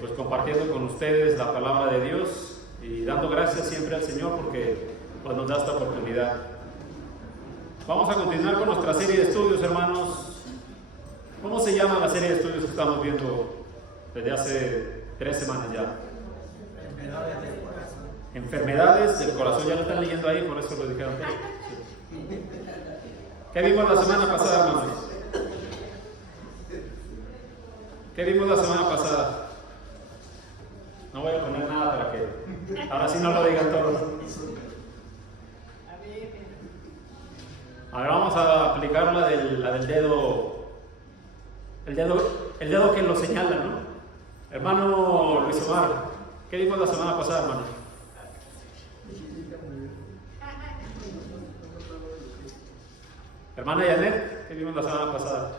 pues compartiendo con ustedes la palabra de Dios y dando gracias siempre al Señor porque pues, nos da esta oportunidad. Vamos a continuar con nuestra serie de estudios, hermanos. ¿Cómo se llama la serie de estudios que estamos viendo desde hace 3 semanas ya? Enfermedades del corazón. Ya lo están leyendo ahí, por eso lo dijeron. Sí. ¿Qué vimos la semana pasada, hermanos? ¿Qué vimos la semana pasada? No voy a poner nada para que ahora sí no lo digan todos. Ahora vamos a aplicar la del dedo, el dedo que lo señala, ¿no? Hermano Luis Omar, ¿qué vimos la semana pasada, hermano? Hermana Janet, ¿qué vimos la semana pasada?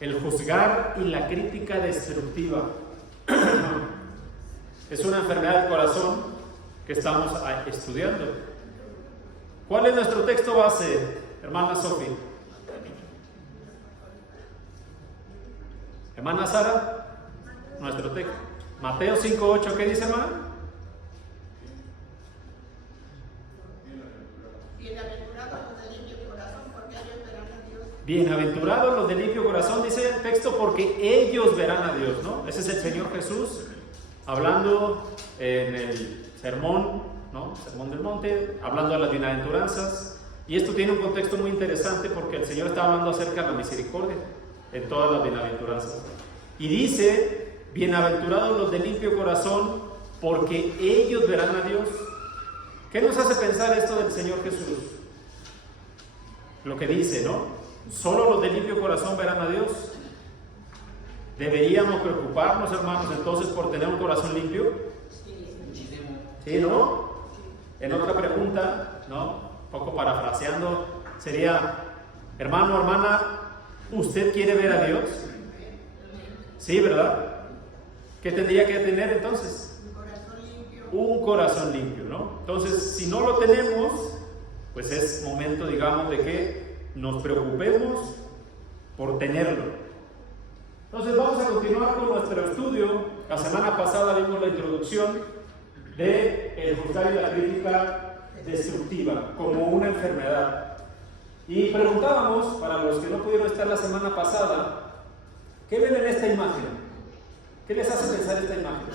El juzgar y la crítica destructiva. Es una enfermedad del corazón que estamos estudiando. ¿Cuál es nuestro texto base, hermana Sofi? Hermana Sara, nuestro texto. Mateo 5:8, ¿qué dice, hermana? Bienaventurados los de limpio corazón, porque ellos verán a Dios. Bienaventurados los de limpio corazón, dice el texto, porque ellos verán a Dios, ¿no? Ese es el Señor Jesús hablando en el sermón, ¿no? Sermón del Monte, hablando de las bienaventuranzas. Y esto tiene un contexto muy interesante porque el Señor está hablando acerca de la misericordia en todas las bienaventuranzas. Y dice, bienaventurados los de limpio corazón, porque ellos verán a Dios. ¿Qué nos hace pensar esto del Señor Jesús? Lo que dice, ¿no? ¿Solo los de limpio corazón verán a Dios? ¿Deberíamos preocuparnos, hermanos, entonces por tener un corazón limpio? ¿Sí, no? En otra pregunta, ¿no? Un poco parafraseando, sería, hermano, hermana, ¿usted quiere ver a Dios? Sí, ¿verdad? ¿Qué tendría que tener entonces? Un corazón limpio, ¿no? Entonces, si no lo tenemos, pues es momento, digamos, de que nos preocupemos por tenerlo. Entonces, vamos a continuar con nuestro estudio. La semana pasada vimos la introducción de el juzgar y la crítica destructiva como una enfermedad. Y preguntábamos, para los que no pudieron estar la semana pasada, ¿qué ven en esta imagen? ¿Qué les hace pensar esta imagen?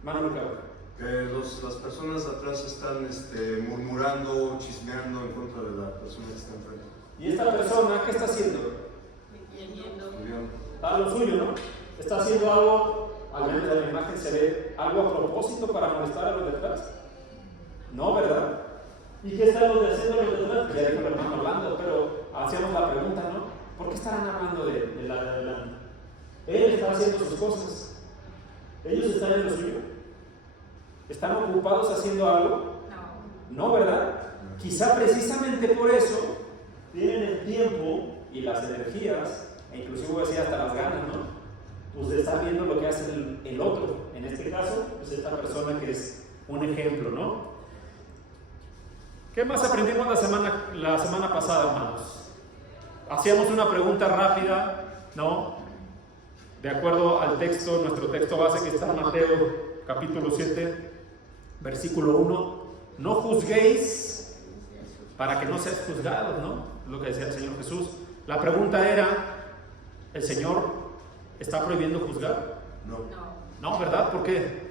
Hermano Ricardo. Las personas atrás están murmurando, chismeando en contra de la persona que está enfrente. ¿Y esta persona qué está haciendo? Está lo suyo, ¿no? Está haciendo algo, al menos en la imagen se ve, algo a propósito para molestar a los de atrás. No, ¿verdad? ¿Y qué están haciendo los de atrás? Ya dijo el hermano Orlando, pero hacíamos la pregunta, ¿no? ¿Por qué estarán hablando de la de adelante? Él está haciendo sus cosas. Ellos están en lo suyo. ¿Están ocupados haciendo algo? No, ¿verdad? Quizá precisamente por eso tienen el tiempo y las energías, e inclusive voy a decir hasta las ganas, ¿no? Pues de estar viendo lo que hace el otro. En este caso, pues esta persona que es un ejemplo, ¿no? ¿Qué más aprendimos la semana pasada, hermanos? Hacíamos una pregunta rápida, ¿no? De acuerdo al texto, nuestro texto base que está en Mateo capítulo 7, versículo 1. No juzguéis para que no seáis juzgados, ¿no? Lo que decía el Señor Jesús. La pregunta era, ¿el Señor está prohibiendo juzgar? No, ¿verdad? ¿Por qué?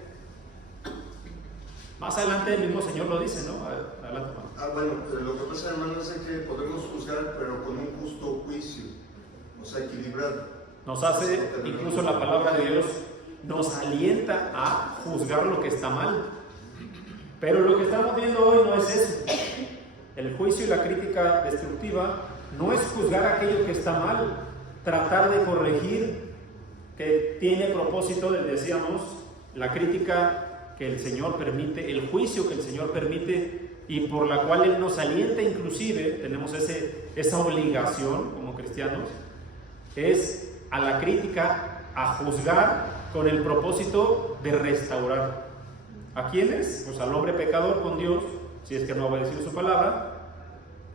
Más adelante el mismo Señor lo dice, ¿no? Adelante, hermano. Bueno, lo que pasa, hermano, es que podemos juzgar, pero con un justo juicio, o sea, equilibrado. Nos hace, incluso la palabra de Dios, nos alienta a juzgar lo que está mal. Pero lo que estamos viendo hoy no es eso. El juicio y la crítica destructiva no es juzgar aquello que está mal, tratar de corregir, que tiene propósito, decíamos, la crítica que el Señor permite, el juicio que el Señor permite y por la cual Él nos alienta, inclusive, tenemos esa obligación como cristianos, es a la crítica, a juzgar con el propósito de restaurar. ¿A quiénes? Pues al hombre pecador con Dios, si es que no ha obedecido su palabra,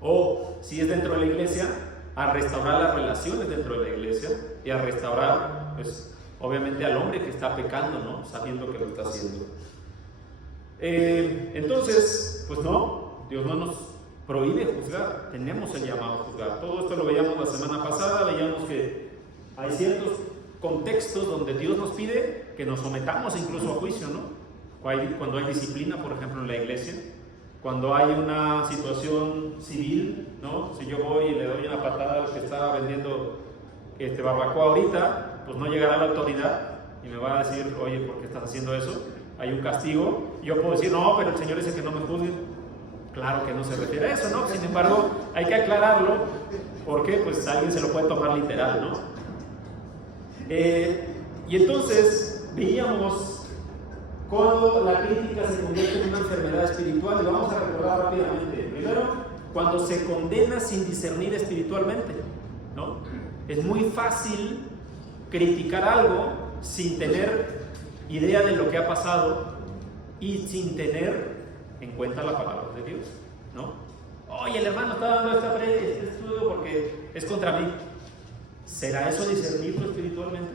o si es dentro de la iglesia, a restaurar las relaciones dentro de la iglesia, y a restaurar, pues, obviamente al hombre que está pecando, ¿no? Sabiendo que lo está haciendo. Entonces, pues no, Dios no nos prohíbe juzgar, tenemos el llamado a juzgar. Todo esto lo veíamos la semana pasada, veíamos que hay ciertos contextos donde Dios nos pide que nos sometamos incluso a juicio, ¿no? Cuando hay disciplina, por ejemplo, en la iglesia, cuando hay una situación civil, ¿no? Si yo voy y le doy una patada al que está vendiendo barbacoa ahorita, pues no llegará la autoridad y me va a decir, oye, ¿por qué estás haciendo eso? Hay un castigo. Yo puedo decir, no, pero el Señor dice que no me juzguen. Claro que no se refiere a eso, ¿no? Sin embargo, hay que aclararlo porque pues alguien se lo puede tomar literal, ¿no? Y entonces veíamos cuando la crítica se convierte en una enfermedad espiritual, y vamos a recordar rápidamente. Primero, cuando se condena sin discernir espiritualmente, ¿no? Es muy fácil criticar algo sin tener idea de lo que ha pasado y sin tener en cuenta la palabra de Dios, ¿no? Oye, el hermano está dando este estudio porque es contra mí. ¿Será eso discernirlo espiritualmente?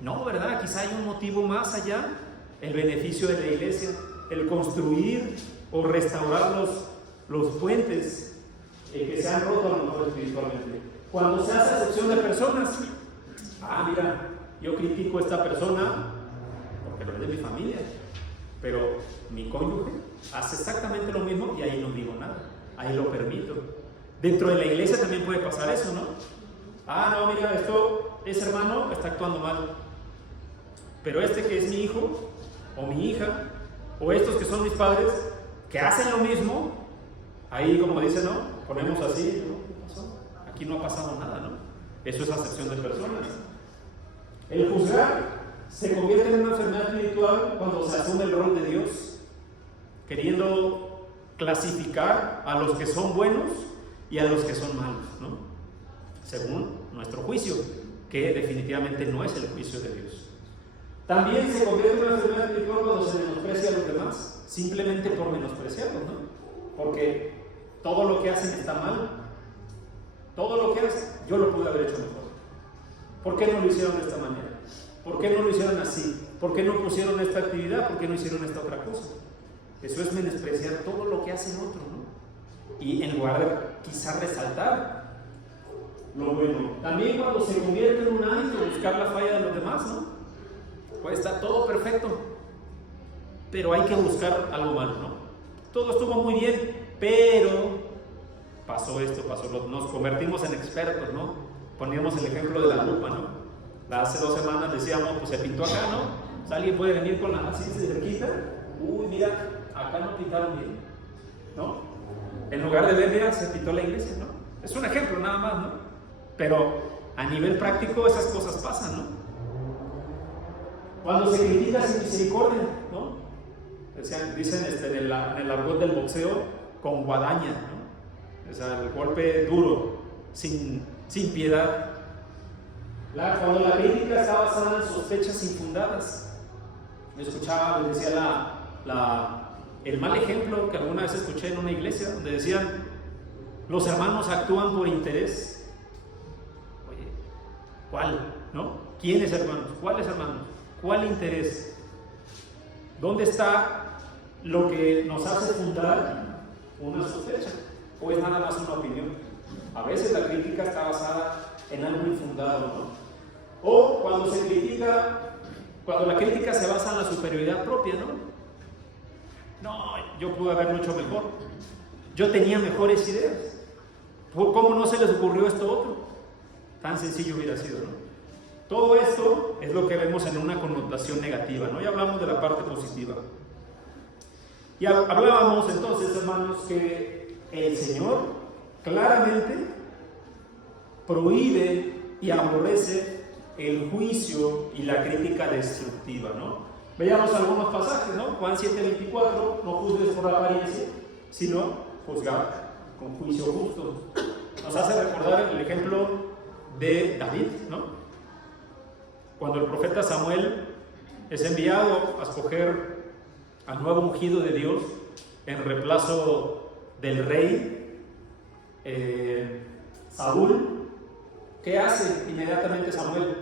No, ¿verdad? Quizá hay un motivo más allá, el beneficio de la iglesia, el construir o restaurar los puentes que se han roto a lo mejor espiritualmente. Cuando se hace acepción de personas, mira, yo critico a esta persona porque lo es de mi familia, pero mi cónyuge hace exactamente lo mismo y ahí no digo nada, ahí lo permito. Dentro de la iglesia también puede pasar eso, ¿no? No, mira, ese hermano está actuando mal, pero este que es mi hijo o mi hija, o estos que son mis padres, que hacen lo mismo, ahí como dicen, ¿no? Ponemos así, ¿no? ¿Qué pasó? Aquí no ha pasado nada, ¿no? Eso es acepción de personas. El juzgar se convierte en una enfermedad espiritual cuando se asume el rol de Dios, queriendo clasificar a los que son buenos y a los que son malos, ¿no? Según nuestro juicio, que definitivamente no es el juicio de Dios. También se convierte en una enfermedad espiritual cuando se menosprecia a los demás, simplemente por menospreciarlos, ¿no? Porque todo lo que hacen está mal. Todo lo que hacen, yo lo pude haber hecho mejor. ¿Por qué no lo hicieron de esta manera? ¿Por qué no lo hicieron así? ¿Por qué no pusieron esta actividad? ¿Por qué no hicieron esta otra cosa? Eso es menospreciar todo lo que hacen otros, ¿no? Y en lugar de quizás resaltar lo bueno. También cuando se convierte en un hábito buscar la falla de los demás, ¿no? Puede estar todo perfecto, pero hay que buscar algo malo, ¿no? Todo estuvo muy bien, pero pasó esto, pasó lo otro. Nos convertimos en expertos, ¿no? Poníamos el ejemplo de la lupa, ¿no? Hace 2 semanas decíamos, pues se pintó acá, ¿no? Pues alguien puede venir con la así de cerquita. Uy, mira, acá no pintaron bien, ¿no? En lugar de ver, mira, se pintó la iglesia, ¿no? Es un ejemplo nada más, ¿no? Pero a nivel práctico esas cosas pasan, ¿no? Cuando se critica sin misericordia, ¿no? Dicen en el argot del boxeo, con guadaña, ¿no? O sea, el golpe duro, sin piedad. Cuando la crítica está basada en sospechas infundadas. Yo escuchaba, les decía el mal ejemplo que alguna vez escuché en una iglesia, donde decían, los hermanos actúan por interés. Oye, ¿cuál? ¿No? ¿Quiénes hermanos? ¿Cuáles hermanos? ¿Cuál interés? ¿Dónde está lo que nos hace fundar una sospecha? ¿O es nada más una opinión? A veces la crítica está basada en algo infundado, ¿no? O cuando la crítica se basa en la superioridad propia, ¿no? No, yo pude haberlo hecho mejor. Yo tenía mejores ideas. ¿Cómo no se les ocurrió esto otro? Tan sencillo hubiera sido, ¿no? Todo esto es lo que vemos en una connotación negativa, ¿no? Ya hablamos de la parte positiva. Y hablábamos entonces, hermanos, que el Señor claramente prohíbe y aborrece el juicio y la crítica destructiva, ¿no? Veamos algunos pasajes, ¿no? Juan 7:24, no juzgues por la apariencia, sino juzgar con juicio justo. Nos hace recordar el ejemplo de David, ¿no? Cuando el profeta Samuel es enviado a escoger al nuevo ungido de Dios en reemplazo del rey Saúl, ¿Qué hace inmediatamente Samuel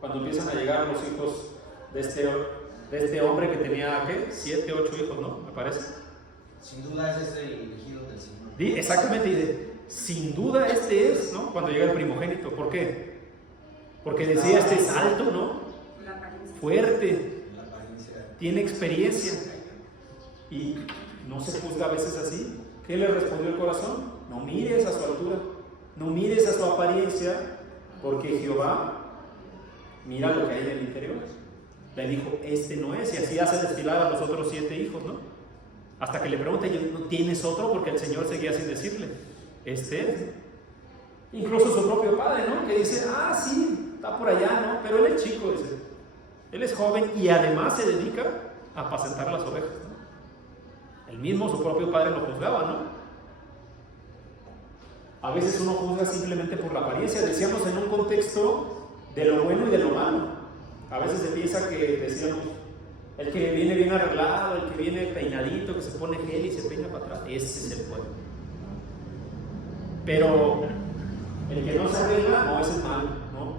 cuando empiezan a llegar los hijos de este hombre que tenía, ¿qué? 7, 8 hijos, ¿no? Me parece. Sin duda es ese elegido del Señor. Exactamente, dice, sin duda este es, ¿no? Cuando llega el primogénito. ¿Por qué? Porque decía, este es alto, ¿no? Fuerte, tiene experiencia. Y no se juzga a veces así. ¿Qué le respondió el corazón? No mires a su altura, no mires a su apariencia, porque Jehová mira lo que hay en el interior. Le dijo, este no es, y así hace desfilar a los otros 7 hijos, ¿no? Hasta que le pregunta, ¿no tienes otro? Porque el Señor seguía sin decirle, este es. Incluso su propio padre, ¿no? Que dice, sí, está por allá, ¿no? Pero él es chico, dice. Él es joven y además se dedica a apacentar las ovejas, ¿no? Él mismo, su propio padre, lo juzgaba, ¿no? A veces uno juzga simplemente por la apariencia. Decíamos en un contexto de lo bueno y de lo malo. A veces se piensa que, decíamos, el que viene bien arreglado, el que viene peinadito, que se pone gel y se peina para atrás, ese es el bueno. Pero el que no se arregla, no, ese es malo, ¿no?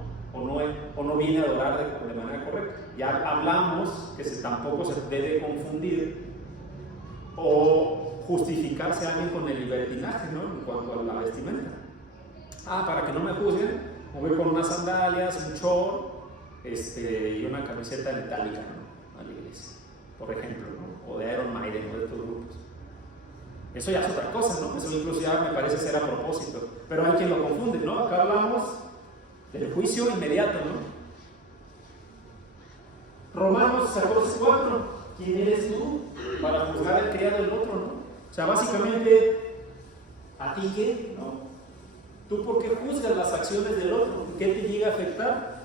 O no viene a adorar de manera correcta. Ya hablamos que tampoco se debe confundir o justificarse a alguien con el libertinaje, ¿no? En cuanto a la vestimenta. Para que no me juzguen, me voy con unas sandalias, un short, y una camiseta metálica, ¿no? A la iglesia, por ejemplo, ¿no? O de Iron Maiden, o de estos grupos. Eso ya es otra cosa, ¿no? Eso incluso ya me parece ser a propósito. Pero hay quien lo confunde, ¿no? Acá hablamos del juicio inmediato, ¿no? Romanos 14:4. ¿Quién eres tú para juzgar al criado del otro, no? O sea, básicamente, ¿a ti qué? ¿No? ¿Tú por qué juzgas las acciones del otro? ¿Qué te llega a afectar?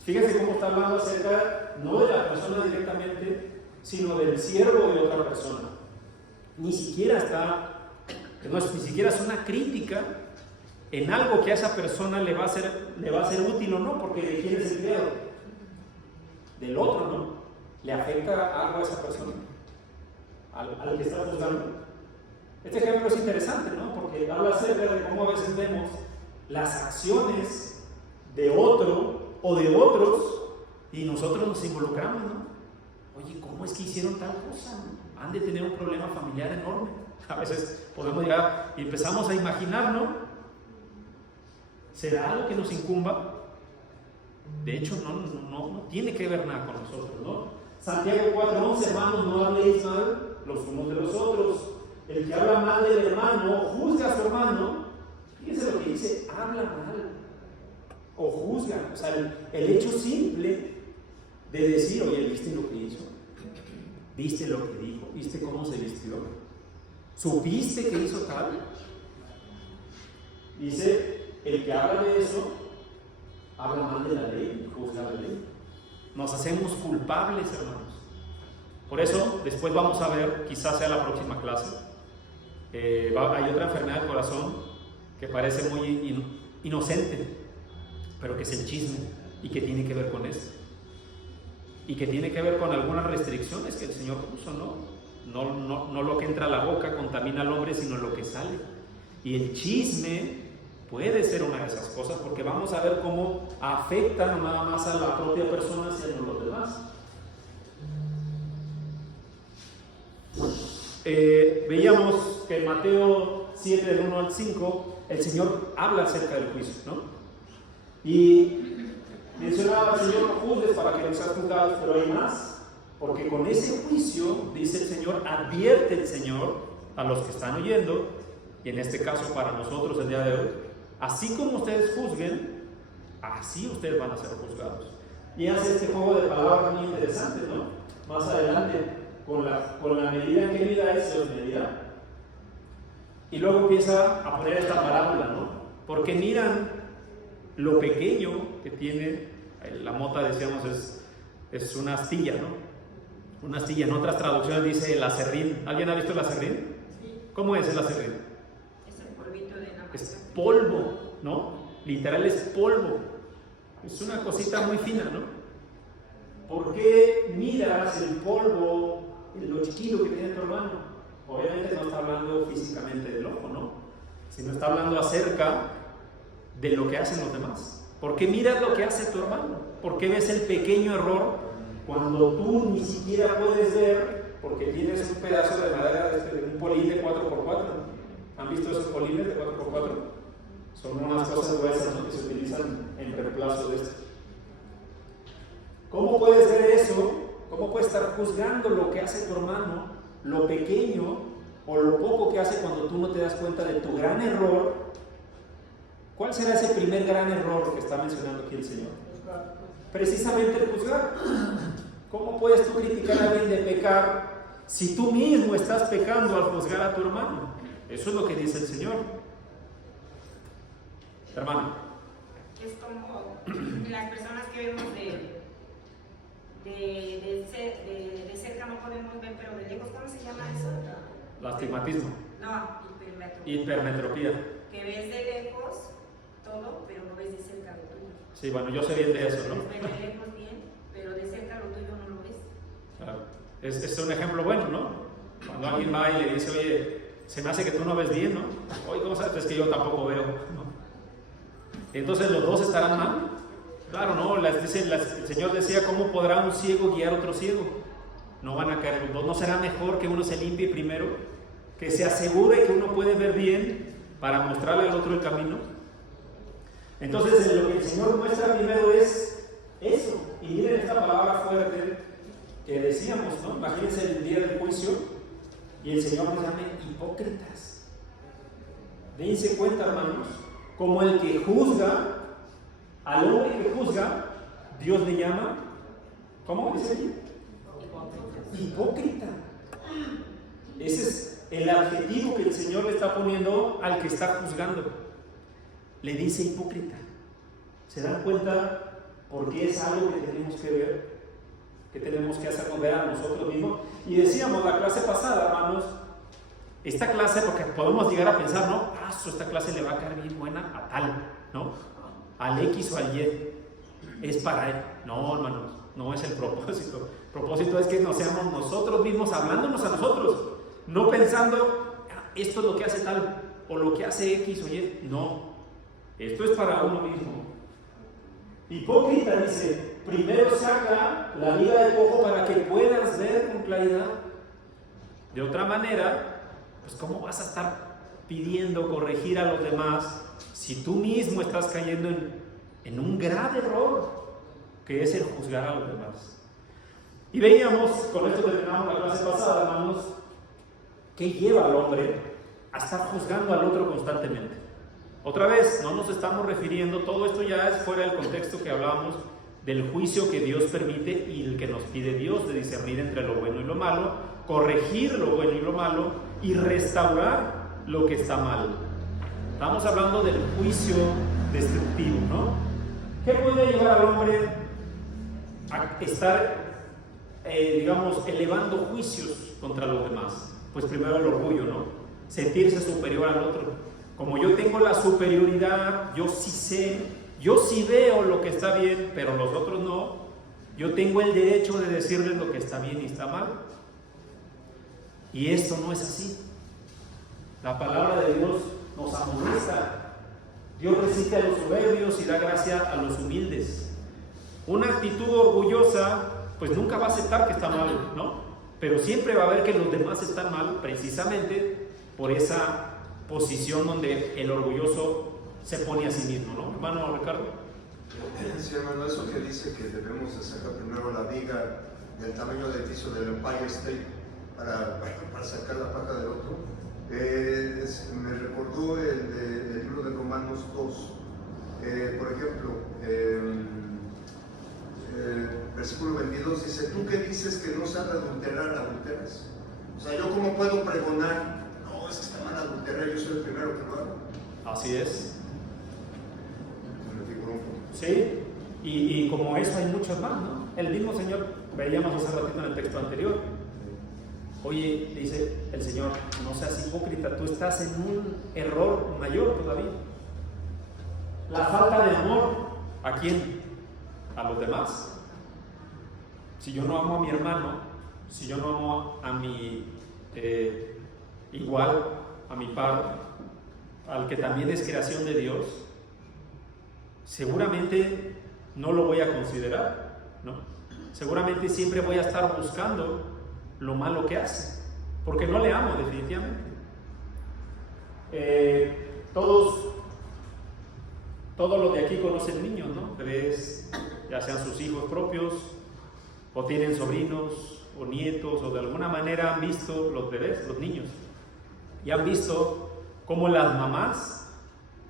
Fíjense cómo está hablando acerca, no de la persona directamente, sino del siervo de otra persona. Ni siquiera ni siquiera es una crítica en algo que a esa persona le va a ser útil o no, porque ¿de quién es el criado? Del otro, ¿no? ¿Le afecta algo a esa persona? Al que está juzgando. Este ejemplo es interesante, ¿no? Porque habla acerca de cómo a veces vemos las acciones de otro o de otros y nosotros nos involucramos, ¿no? Oye, ¿cómo es que hicieron tal cosa? ¿No? Han de tener un problema familiar enorme. A veces podemos llegar y empezamos a imaginar, ¿no? ¿Será algo que nos incumba? De hecho, no tiene que ver nada con nosotros, ¿no? Santiago 4:11, hermanos, no habléis mal los unos de los otros. El que habla mal del hermano, juzga a su hermano. Fíjense lo que dice, habla mal o juzga. O sea, el hecho simple de decir, oye, ¿viste lo que hizo? ¿Viste lo que dijo? ¿Viste cómo se vistió? ¿Supiste que hizo tal? Dice, el que habla de eso, habla mal de la ley, juzga la ley. Nos hacemos culpables, hermanos. Por eso, después vamos a ver, quizás sea la próxima clase, hay otra enfermedad del corazón que parece muy inocente, pero que es el chisme y que tiene que ver con eso. Y que tiene que ver con algunas restricciones que el Señor puso, ¿no? No lo que entra a la boca contamina al hombre, sino lo que sale. Y el chisme puede ser una de esas cosas, porque vamos a ver cómo afecta no nada más a la propia persona, sino a los demás. Veíamos que en Mateo 7, del 1 al 5, el Señor habla acerca del juicio, ¿no? Y mencionaba al Señor, no juzgues para que no seas juzgados, pero hay más, porque con ese juicio, dice el Señor, advierte el Señor a los que están oyendo, y en este caso para nosotros el día de hoy, así como ustedes juzguen, así ustedes van a ser juzgados. Y hace este juego de palabras muy interesante, ¿no? Más adelante, con la medida en que miráis, se os medirá. Y luego empieza a poner esta parábola, ¿no? Porque miran lo pequeño que tiene, la mota decíamos es una astilla, ¿no? Una astilla, en otras traducciones dice el aserrín. ¿Alguien ha visto el aserrín? Sí. ¿Cómo es el aserrín? Es el polvito de la Es polvo, ¿no? Literal es polvo. Es una cosita muy fina, ¿no? ¿Por qué miras el polvo, lo chiquito que tiene tu hermano? Obviamente no está hablando físicamente del ojo, ¿no? Sino está hablando acerca de lo que hacen los demás? ¿Por qué miras lo que hace tu hermano? ¿Por qué ves el pequeño error cuando tú ni siquiera puedes ver porque tienes un pedazo de madera, un polín de 4x4? ¿Han visto esos polines de 4x4? Son unas cosas gruesas, ¿no?, que se utilizan en reemplazo de esto. ¿Cómo puedes ver eso? ¿Cómo puedes estar juzgando lo que hace tu hermano, lo pequeño o lo poco que hace cuando tú no te das cuenta de tu gran error? ¿Cuál será ese primer gran error que está mencionando aquí el Señor? Precisamente el juzgar. ¿Cómo puedes tú criticar a alguien de pecar si tú mismo estás pecando al juzgar a tu hermano? Eso es lo que dice el Señor. Hermano. Es como las personas que vemos de cerca no podemos ver, pero de lejos, ¿cómo se llama eso? Astigmatismo. No, Hipermetropía. Que ves de lejos todo, pero no ves de cerca lo tuyo. Sí, bueno, yo sé bien de eso, ¿no? Ves de lejos bien, pero de cerca lo tuyo no lo ves. Claro. Es un ejemplo bueno, ¿no? Cuando alguien va y le dice, oye, se me hace que tú no ves bien, ¿no? Oye, ¿cómo sabes? Es que yo tampoco veo, ¿no? Entonces, ¿los dos estarán mal? Claro, no, el Señor decía, ¿cómo podrá un ciego guiar a otro ciego? No van a caer los dos. ¿No será mejor que uno se limpie primero? Que se asegure que uno puede ver bien para mostrarle al otro el camino. Entonces, lo que el Señor muestra primero es eso. Y miren esta palabra fuerte que decíamos, ¿no? Imagínense el día del juicio y el Señor nos llama hipócritas. Dense cuenta, hermanos, como el que juzga, al hombre que juzga, Dios le llama, ¿cómo dice aquí? Hipócrita. Ese es el adjetivo que el Señor le está poniendo al que está juzgando. Le dice hipócrita. ¿Se dan cuenta por qué es algo que tenemos que ver? Que tenemos que hacernos ver a nosotros mismos. Y decíamos la clase pasada, hermanos, esta clase, porque podemos llegar a pensar, ¿no? Esta clase le va a caer bien buena a tal, ¿no? Al X o al Y. Es para él. No, hermanos, no es el propósito. El propósito es que no seamos nosotros mismos hablándonos a nosotros, no pensando, esto es lo que hace tal, o lo que hace X o Y. No, esto es para uno mismo. Hipócrita dice, primero saca la viga del ojo para que puedas ver con claridad. De otra manera, pues ¿cómo vas a estar pidiendo corregir a los demás si tú mismo estás cayendo en un grave error que es el juzgar a los demás? Y veíamos, con esto terminamos la clase pasada, hermanos, que lleva al hombre a estar juzgando al otro constantemente. Otra vez, no nos estamos refiriendo, todo esto ya es fuera del contexto que hablábamos del juicio que Dios permite y el que nos pide Dios de discernir entre lo bueno y lo malo, corregir lo bueno y lo malo y restaurar lo que está mal. Estamos hablando del juicio destructivo, ¿no? ¿Qué puede llevar al hombre a estar, digamos, elevando juicios contra los demás? Pues primero el orgullo, ¿no? Sentirse superior al otro. Como yo tengo la superioridad, yo sí sé, yo sí veo lo que está bien, pero los otros no, yo tengo el derecho de decirles lo que está bien y está mal. Y esto no es así. La palabra de Dios nos amonesta. Dios resiste a los soberbios y da gracia a los humildes. Una actitud orgullosa, pues nunca va a aceptar que está mal, ¿no? Pero siempre va a ver que los demás están mal, precisamente por esa posición donde el orgulloso se pone a sí mismo, ¿no? Hermano Ricardo. Sí, hermano, eso que dice que debemos de sacar primero la viga del tamaño del piso del Empire State para sacar la paja del otro, me recordó el libro de Romanos 2. Por ejemplo, versículo 22 dice, tú que dices que no se ha de adulterar, adulteras. O sea, yo cómo puedo pregonar, no, es que está mal adulterar, yo soy el primero que lo hago. Así es. Me figuró un poco. Sí, y como eso hay muchos más, ¿no? El mismo Señor, veíamos hace ratito en el texto anterior. Oye, dice el Señor, no seas hipócrita, tú estás en un error mayor todavía. La falta de amor, ¿a quién? A los demás. Si yo no amo a mi hermano, si yo no amo a mi igual, a mi par, al que también es creación de Dios, seguramente no lo voy a considerar, ¿no? Seguramente siempre voy a estar buscando lo malo que hace, porque no le amo definitivamente. Todos los de aquí conocen niños, ¿no? Bebés, ya sean sus hijos propios, o tienen sobrinos, o nietos, o de alguna manera han visto los bebés, los niños, y han visto cómo las mamás,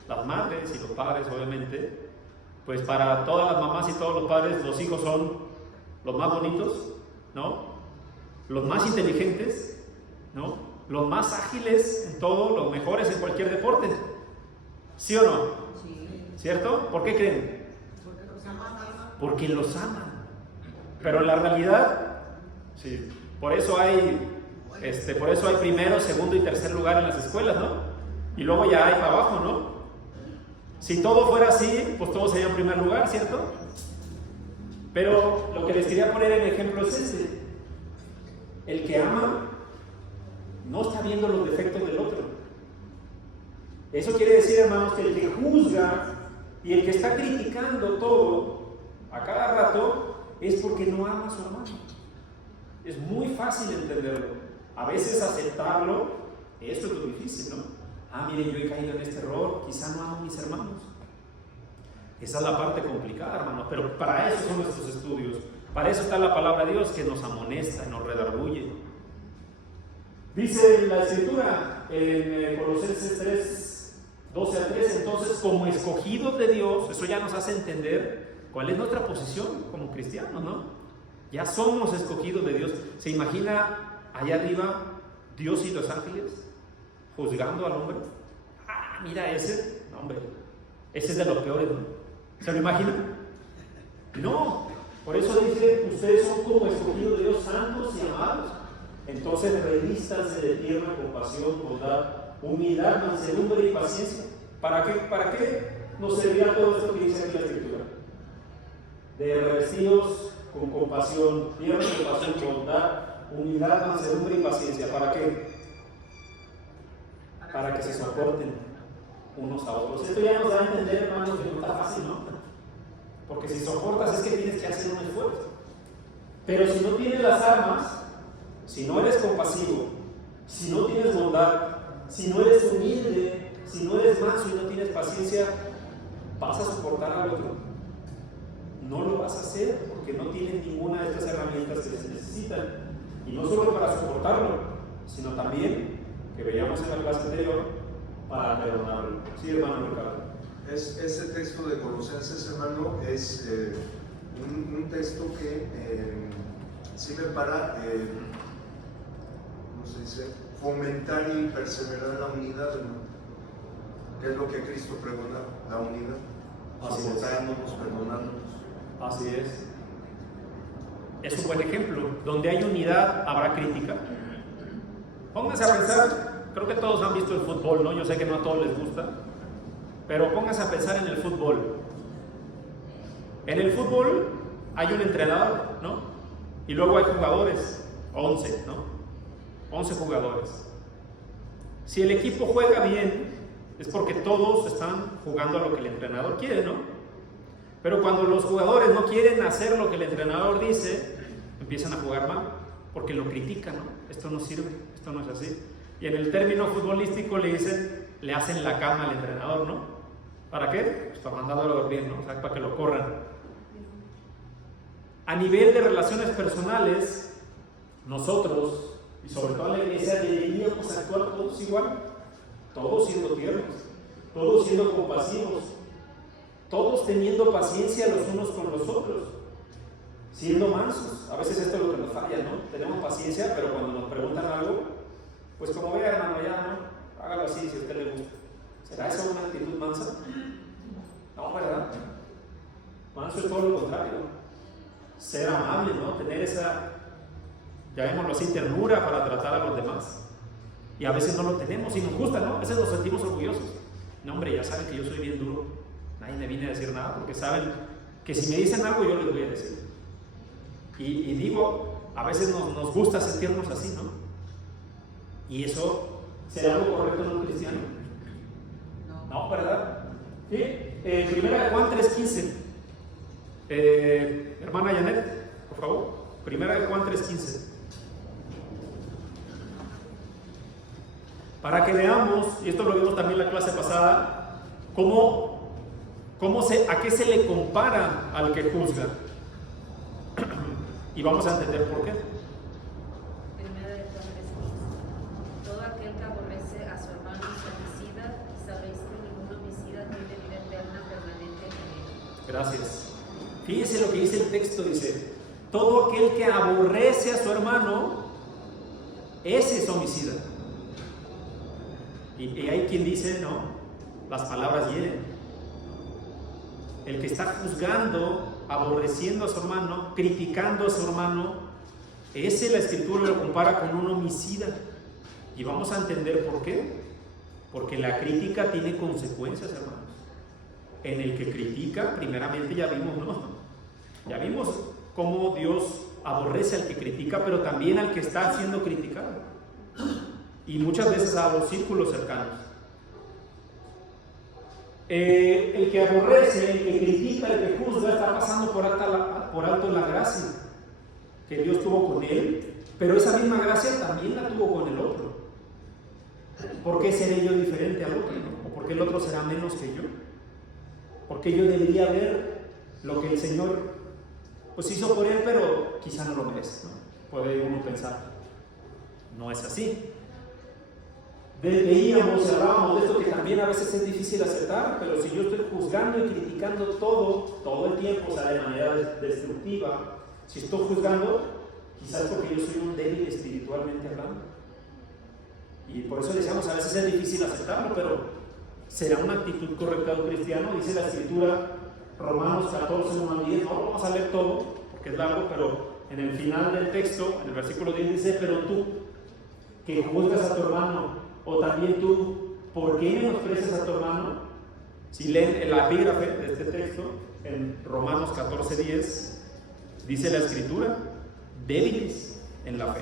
las madres y los padres obviamente, pues para todas las mamás y todos los padres, los hijos son los más bonitos, ¿no? Los más inteligentes, ¿no? Los más ágiles en todo, los mejores en cualquier deporte. ¿Sí o no? Sí. ¿Cierto? ¿Por qué creen? Porque los aman. Porque los aman. Pero en la realidad, sí, por eso hay primero, segundo y tercer lugar en las escuelas, ¿no? Y luego ya hay para abajo, ¿no? Si todo fuera así, pues todos serían en primer lugar, ¿cierto? Pero lo que les quería poner en ejemplo es este. El que ama no está viendo los defectos del otro. Eso quiere decir, hermanos, que el que juzga y el que está criticando todo a cada rato es porque no ama a su hermano. Es muy fácil entenderlo. A veces aceptarlo, esto es lo difícil, ¿no? Miren, yo he caído en este error, quizá no amo a mis hermanos. Esa es la parte complicada, hermanos, pero para eso son nuestros estudios. Para eso está la palabra de Dios, que nos amonesta y nos redarguye. Dice la Escritura en Colosenses 3, 12 a 3, entonces, como escogidos de Dios, eso ya nos hace entender cuál es nuestra posición como cristianos, ¿no? Ya somos escogidos de Dios. ¿Se imagina allá arriba Dios y los ángeles juzgando al hombre? Mira ese, no, hombre, ese es de los peores, ¿no? ¿Se lo imagina? No, por eso dice, ustedes son como escogidos de Dios, santos y amados. Entonces revístanse de tierna compasión, bondad, humildad, mansedumbre y paciencia. ¿Para qué nos servirá todo esto que dice aquí la Escritura? De revestidos con compasión, tierna compasión, bondad, humildad, mansedumbre y paciencia. ¿Para qué? Para que se soporten unos a otros. Esto ya nos da a entender, hermanos, que no está fácil, ¿no? Porque si soportas es que tienes que hacer un esfuerzo. Pero si no tienes las armas, si no eres compasivo, si no tienes bondad, si no eres humilde, si no eres manso y no tienes paciencia, vas a soportar al otro. No lo vas a hacer porque no tienes ninguna de estas herramientas que se necesitan. Y no solo para soportarlo, sino también, que veíamos en la clase anterior, para perdonarlo. Sí, hermano Ricardo. Ese texto de Colosenses, hermano, es un texto que sirve para, ¿cómo se dice?, fomentar y perseverar la unidad, hermano. ¿Qué es lo que Cristo pregona? La unidad. Soportándonos, perdonándonos. Así es. Es un buen ejemplo. Donde hay unidad, habrá crítica. Pónganse a pensar, creo que todos han visto el fútbol, ¿no? Yo sé que no a todos les gusta, pero pónganse a pensar en el fútbol. En el fútbol hay un entrenador, ¿no? Y luego hay jugadores, 11, ¿no? 11 jugadores. Si el equipo juega bien, es porque todos están jugando a lo que el entrenador quiere, ¿no? Pero cuando los jugadores no quieren hacer lo que el entrenador dice, empiezan a jugar mal, porque lo critican, ¿no? Esto no sirve, esto no es así. Y en el término futbolístico le hacen la cama al entrenador, ¿no? ¿Para qué? Pues para mandarlo a dormir, ¿no? O sea, para que lo corran. A nivel de relaciones personales, nosotros, y sobre todo en la iglesia, deberíamos actuar todos igual, todos siendo tiernos, todos siendo compasivos, todos teniendo paciencia los unos con los otros, siendo mansos. A veces esto es lo que nos falla, ¿no? Tenemos paciencia, pero cuando nos preguntan algo, pues como vea, hermano, ya no, hágalo así si a usted le gusta. ¿Será eso una actitud mansa? No, ¿verdad? Manso es todo lo contrario. Ser amable, ¿no? Tener esa, llamémoslo así, ternura para tratar a los demás. Y a veces no lo tenemos y nos gusta, ¿no? A veces nos sentimos orgullosos. No, hombre, ya saben que yo soy bien duro. Nadie me viene a decir nada porque saben que si me dicen algo yo les voy a decir. Y digo, a veces nos gusta sentirnos así, ¿no? ¿Y eso será algo correcto en un cristiano? No, ¿verdad? ¿Sí? Primera de Juan 3:15. Hermana Janet, por favor. Primera de Juan 3:15. Para que veamos, y esto lo vimos también en la clase pasada, a qué se le compara al que juzga. Y vamos a entender por qué. Primera de Juan 3:15. Todo aquel que aborrece a su hermano es homicida, y sabéis que ningún homicida tiene vida eterna permanente en él. Gracias. Fíjese lo que dice el texto, dice, todo aquel que aborrece a su hermano, ese es homicida. Y hay quien dice, no, las palabras hieren. El que está juzgando, aborreciendo a su hermano, criticando a su hermano, ese la Escritura lo compara con un homicida. Y vamos a entender por qué. Porque la crítica tiene consecuencias, hermanos. En el que critica, primeramente ya vimos, ¿no? Ya vimos cómo Dios aborrece al que critica, pero también al que está siendo criticado. Y muchas veces a los círculos cercanos. El que aborrece, el que critica, el que juzga, está pasando por alto la gracia que Dios tuvo con él, pero esa misma gracia también la tuvo con el otro. ¿Por qué seré yo diferente al otro? ¿O por qué el otro será menos que yo? ¿Por qué yo debería ver lo que el Señor pues hizo por él, pero quizá no lo merece, ¿no? Puede uno pensar, no es así. Veíamos, hablábamos de esto, que también a veces es difícil aceptar, pero si yo estoy juzgando y criticando todo el tiempo, o sea, de manera destructiva, si estoy juzgando, quizás porque yo soy un débil espiritualmente hablando. Y por eso decíamos, a veces es difícil aceptarlo, pero será una actitud correcta de un cristiano. Dice la Escritura, Romanos 14, 1 al 10, no vamos a leer todo, porque es largo, pero en el final del texto, en el versículo 10 dice, pero tú, que juzgas a tu hermano, o también tú, ¿por qué menosprecias a tu hermano? Si leen el epígrafe de este texto, en Romanos 14:10, dice la Escritura, débiles en la fe.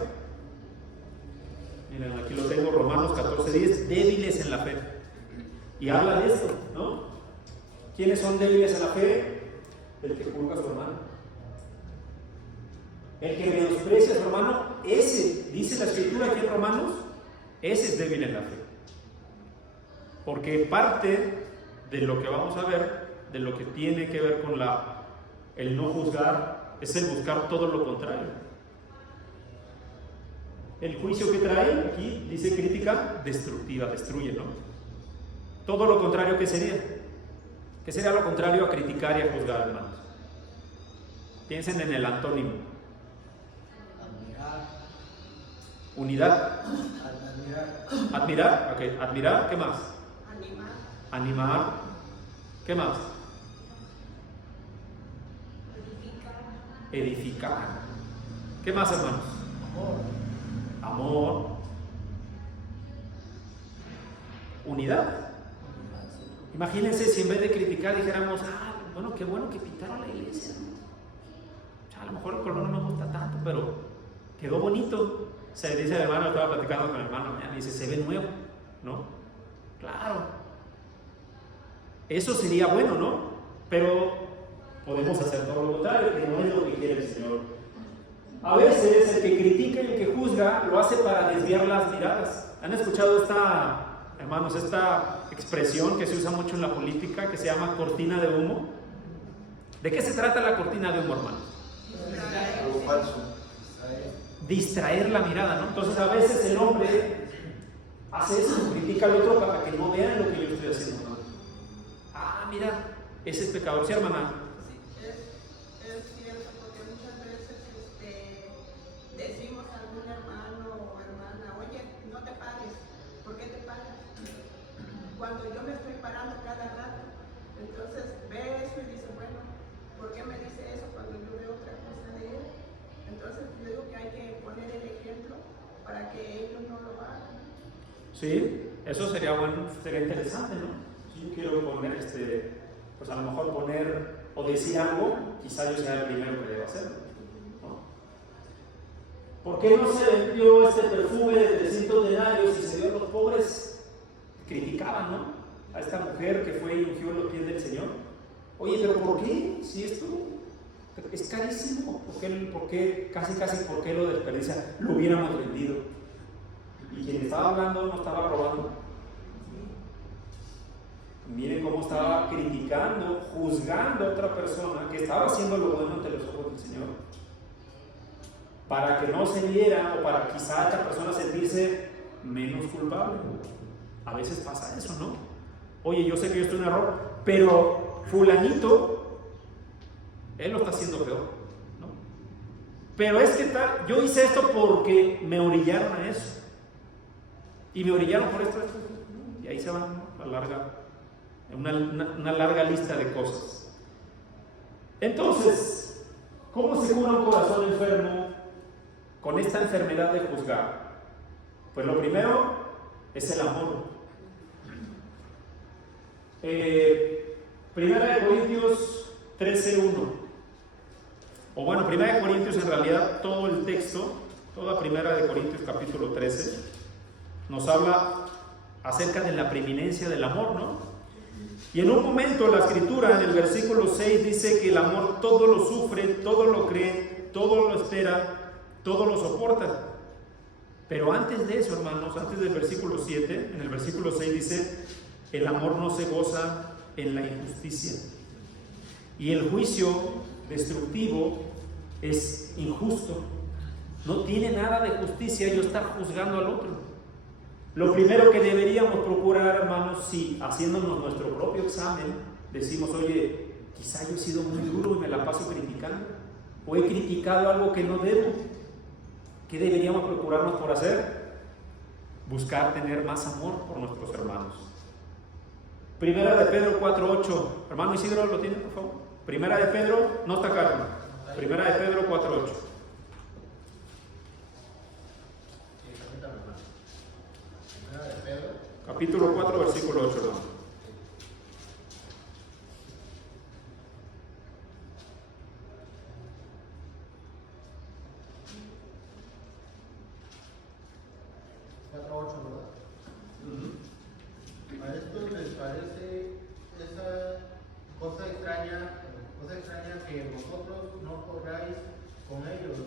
Miren, aquí lo tengo, Romanos 14:10, débiles en la fe. Y habla de esto, ¿no? ¿Quiénes son débiles en la fe? El que juzga a su hermano. El que menosprecia a su hermano, ese, dice la Escritura aquí en Romanos, ese es débil en la fe. Porque parte de lo que vamos a ver, de lo que tiene que ver con el no juzgar, es el buscar todo lo contrario. El juicio que trae, aquí dice crítica destructiva, destruye, ¿no? Todo lo contrario, ¿qué sería? ¿Qué sería lo contrario a criticar y a juzgar, hermanos? Piensen en el antónimo. Admirar. Unidad. Admirar, ok. Admirar, ¿qué más? Animar. ¿Qué más? Edificar. ¿Qué más, hermanos? Amor. Unidad. Imagínense si en vez de criticar dijéramos, bueno, qué bueno que pintaron la iglesia, ¿no? O sea, a lo mejor el color no me gusta tanto, pero quedó bonito. Se dice el hermano, estaba platicando con el hermano, me dice, se ve nuevo, ¿no? Claro. Eso sería bueno, ¿no? Pero podemos hacer todo lo contrario, que no es lo que quiere el Señor. A veces el que critica y el que juzga lo hace para desviar las miradas. ¿Han escuchado esta expresión que se usa mucho en la política, que se llama cortina de humo? ¿De qué se trata la cortina de humo, hermano? Algo falso. Distraer la mirada, ¿no? Entonces a veces el hombre hace eso, critica al otro para que no vean lo que yo estoy haciendo, ¿no? Mira, ese es pecador, ¿sí, hermana? Es cierto, porque muchas veces decimos a algún hermano o hermana, oye, no te pares, ¿por qué te paras? Cuando yo me estoy parando cada rato, entonces ve eso y dice, bueno, ¿por qué me dice eso cuando yo veo otra cosa de él? Entonces yo digo que hay que poner el ejemplo para que ellos no lo hagan. Sí, eso sería bueno, sería interesante, ¿no? Si yo quiero poner, pues a lo mejor poner o decir algo, quizá yo sea el primero que deba hacerlo, ¿no? ¿Por qué no se vendió este perfume de 300 denarios y se dio a los pobres? Criticaban, ¿no? a esta mujer que fue y ungió los pies del Señor. Oye, pero ¿por qué? Si esto es carísimo, ¿por qué casi por qué lo desperdicia? Lo hubiéramos vendido. Y quien estaba hablando no estaba robando. Miren cómo estaba criticando, juzgando a otra persona que estaba haciendo lo bueno ante los ojos del Señor, para que no se viera o para quizá esta persona sentirse menos culpable. A veces pasa eso, ¿no? Oye, yo sé que yo estoy en error, pero fulanito, él lo está haciendo peor, ¿no? Pero es que tal, yo hice esto porque me orillaron a eso. Y me orillaron por esto. Y ahí se va una larga lista de cosas. Entonces, ¿cómo se cura un corazón enfermo con esta enfermedad de juzgar? Pues lo primero es el amor. Primera de Corintios 13:1. O bueno, Primera de Corintios, en realidad todo el texto, toda Primera de Corintios capítulo 13 nos habla acerca de la preeminencia del amor, ¿no? Y en un momento la escritura en el versículo 6 dice que el amor todo lo sufre, todo lo cree, todo lo espera, todo lo soporta. Pero antes de eso, hermanos, antes del versículo 7, en el versículo 6 dice: el amor no se goza en la injusticia. Y el juicio destructivo es injusto. No tiene nada de justicia yo estar juzgando al otro. Lo primero que deberíamos procurar, hermanos, si haciéndonos nuestro propio examen, decimos: oye, quizá yo he sido muy duro y me la paso criticando, o he criticado algo que no debo. ¿Qué deberíamos procurarnos por hacer? Buscar tener más amor por nuestros hermanos. Primera de Pedro 4:8. Hermano Isidro, ¿lo tiene, por favor? Primera de Pedro, no está acá. Primera de Pedro 4:8. Capítulo 4, versículo 8, hermano. A estos les parece esa cosa extraña que vosotros no corráis con ellos.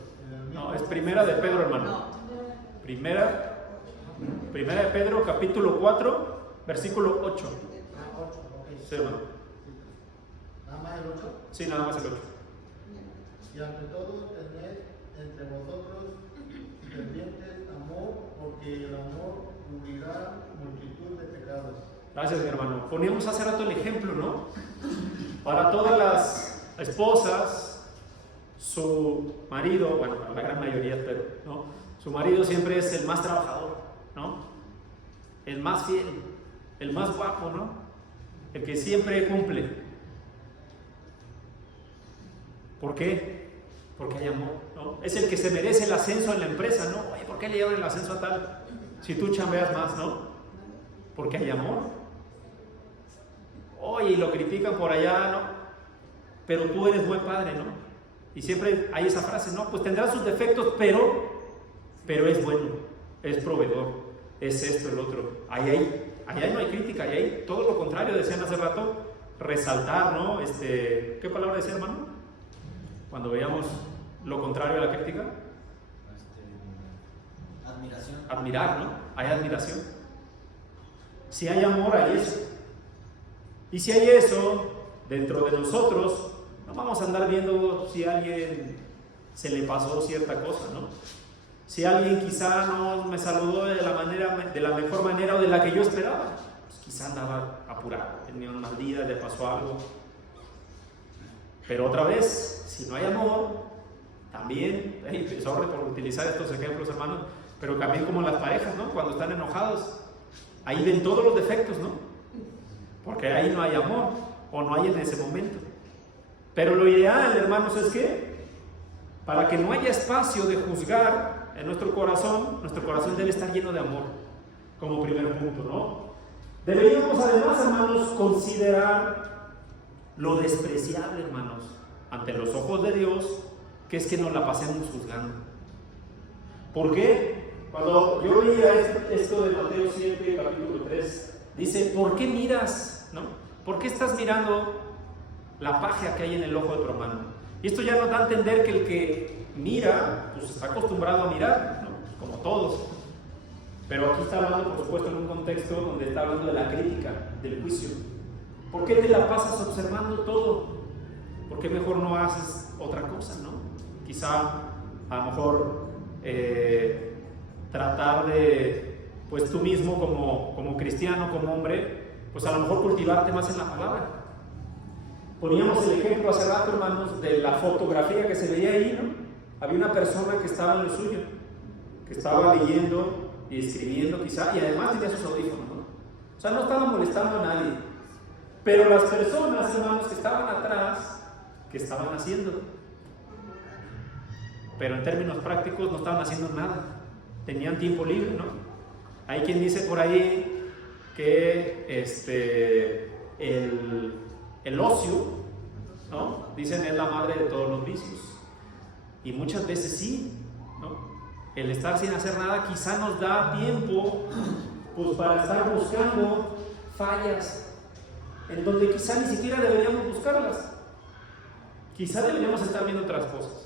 No, es Primera de Pedro, hermano. Primera de Pedro, capítulo 4, versículo 8. 8, ok. Sí, hermano. ¿Nada más el 8? Sí, nada más el 8. Y ante todo tened entre vosotros fervientes amor, porque el amor cubrirá multitud de pecados. Gracias, mi hermano. Poníamos hace rato el ejemplo, ¿no? Para todas las esposas, su marido, bueno, la gran mayoría, pero, ¿no? Su marido siempre es el más trabajador, ¿no? El más fiel, el más guapo, ¿no? El que siempre cumple. ¿Por qué? Porque hay amor, ¿no? Es el que se merece el ascenso en la empresa, ¿no? Oye, ¿por qué le dieron el ascenso a tal? Si tú chambeas más, ¿no? Porque hay amor. Oye, y lo critican por allá, ¿no? Pero tú eres buen padre, ¿no? Y siempre hay esa frase, ¿no? Pues tendrá sus defectos, pero es bueno, es proveedor, es esto, el otro. Ahí no hay crítica, ahí hay todo lo contrario, decían hace rato, resaltar, ¿no? ¿Qué palabra decía, hermano? Cuando veíamos lo contrario a la crítica. Admiración. Admirar, ¿no? Hay admiración. Si hay amor, hay eso. Y si hay eso dentro de nosotros, no vamos a andar viendo si a alguien se le pasó cierta cosa, ¿no? Si alguien quizá no me saludó de la mejor manera o de la que yo esperaba, pues quizá andaba apurado, tenía un mal día, le pasó algo. Pero otra vez, si no hay amor, también, sorry por utilizar estos ejemplos, hermanos, pero también como las parejas, ¿no? Cuando están enojados, ahí ven todos los defectos, ¿no? Porque ahí no hay amor, o no hay en ese momento. Pero lo ideal, hermanos, es que para que no haya espacio de juzgar en nuestro corazón debe estar lleno de amor, como primer punto, ¿no? Deberíamos además, hermanos, considerar lo despreciable, hermanos, ante los ojos de Dios, que es que nos la pasemos juzgando. ¿Por qué? Cuando yo leía esto de Mateo 7, capítulo 3, Dice, ¿por qué miras? ¿No? ¿Por qué estás mirando la paja que hay en el ojo de tu hermano? Y esto ya nos da a entender que el que mira, pues está acostumbrado a mirar, ¿no? Como todos. Pero aquí está hablando, por supuesto, en un contexto donde está hablando de la crítica, del juicio. ¿Por qué te la pasas observando todo? ¿Por qué mejor no haces otra cosa, no? Quizá, a lo mejor, tratar de, pues tú mismo como cristiano, como hombre, pues a lo mejor cultivarte más en la palabra. Poníamos el ejemplo hace rato, hermanos, de la fotografía que se veía ahí, ¿no? Había una persona que estaba en lo suyo, que estaba leyendo y escribiendo quizá, y además tenía sus audífonos, ¿no? O sea, no estaba molestando a nadie. Pero las personas, hermanos, que estaban atrás, ¿qué estaban haciendo? Pero en términos prácticos no estaban haciendo nada. Tenían tiempo libre, ¿no? Hay quien dice por ahí que el ocio, ¿no? Dicen es la madre de todos los vicios. Y muchas veces sí, ¿no? El estar sin hacer nada quizá nos da tiempo, pues, para estar buscando fallas en donde quizá ni siquiera deberíamos buscarlas. Quizá deberíamos estar viendo otras cosas.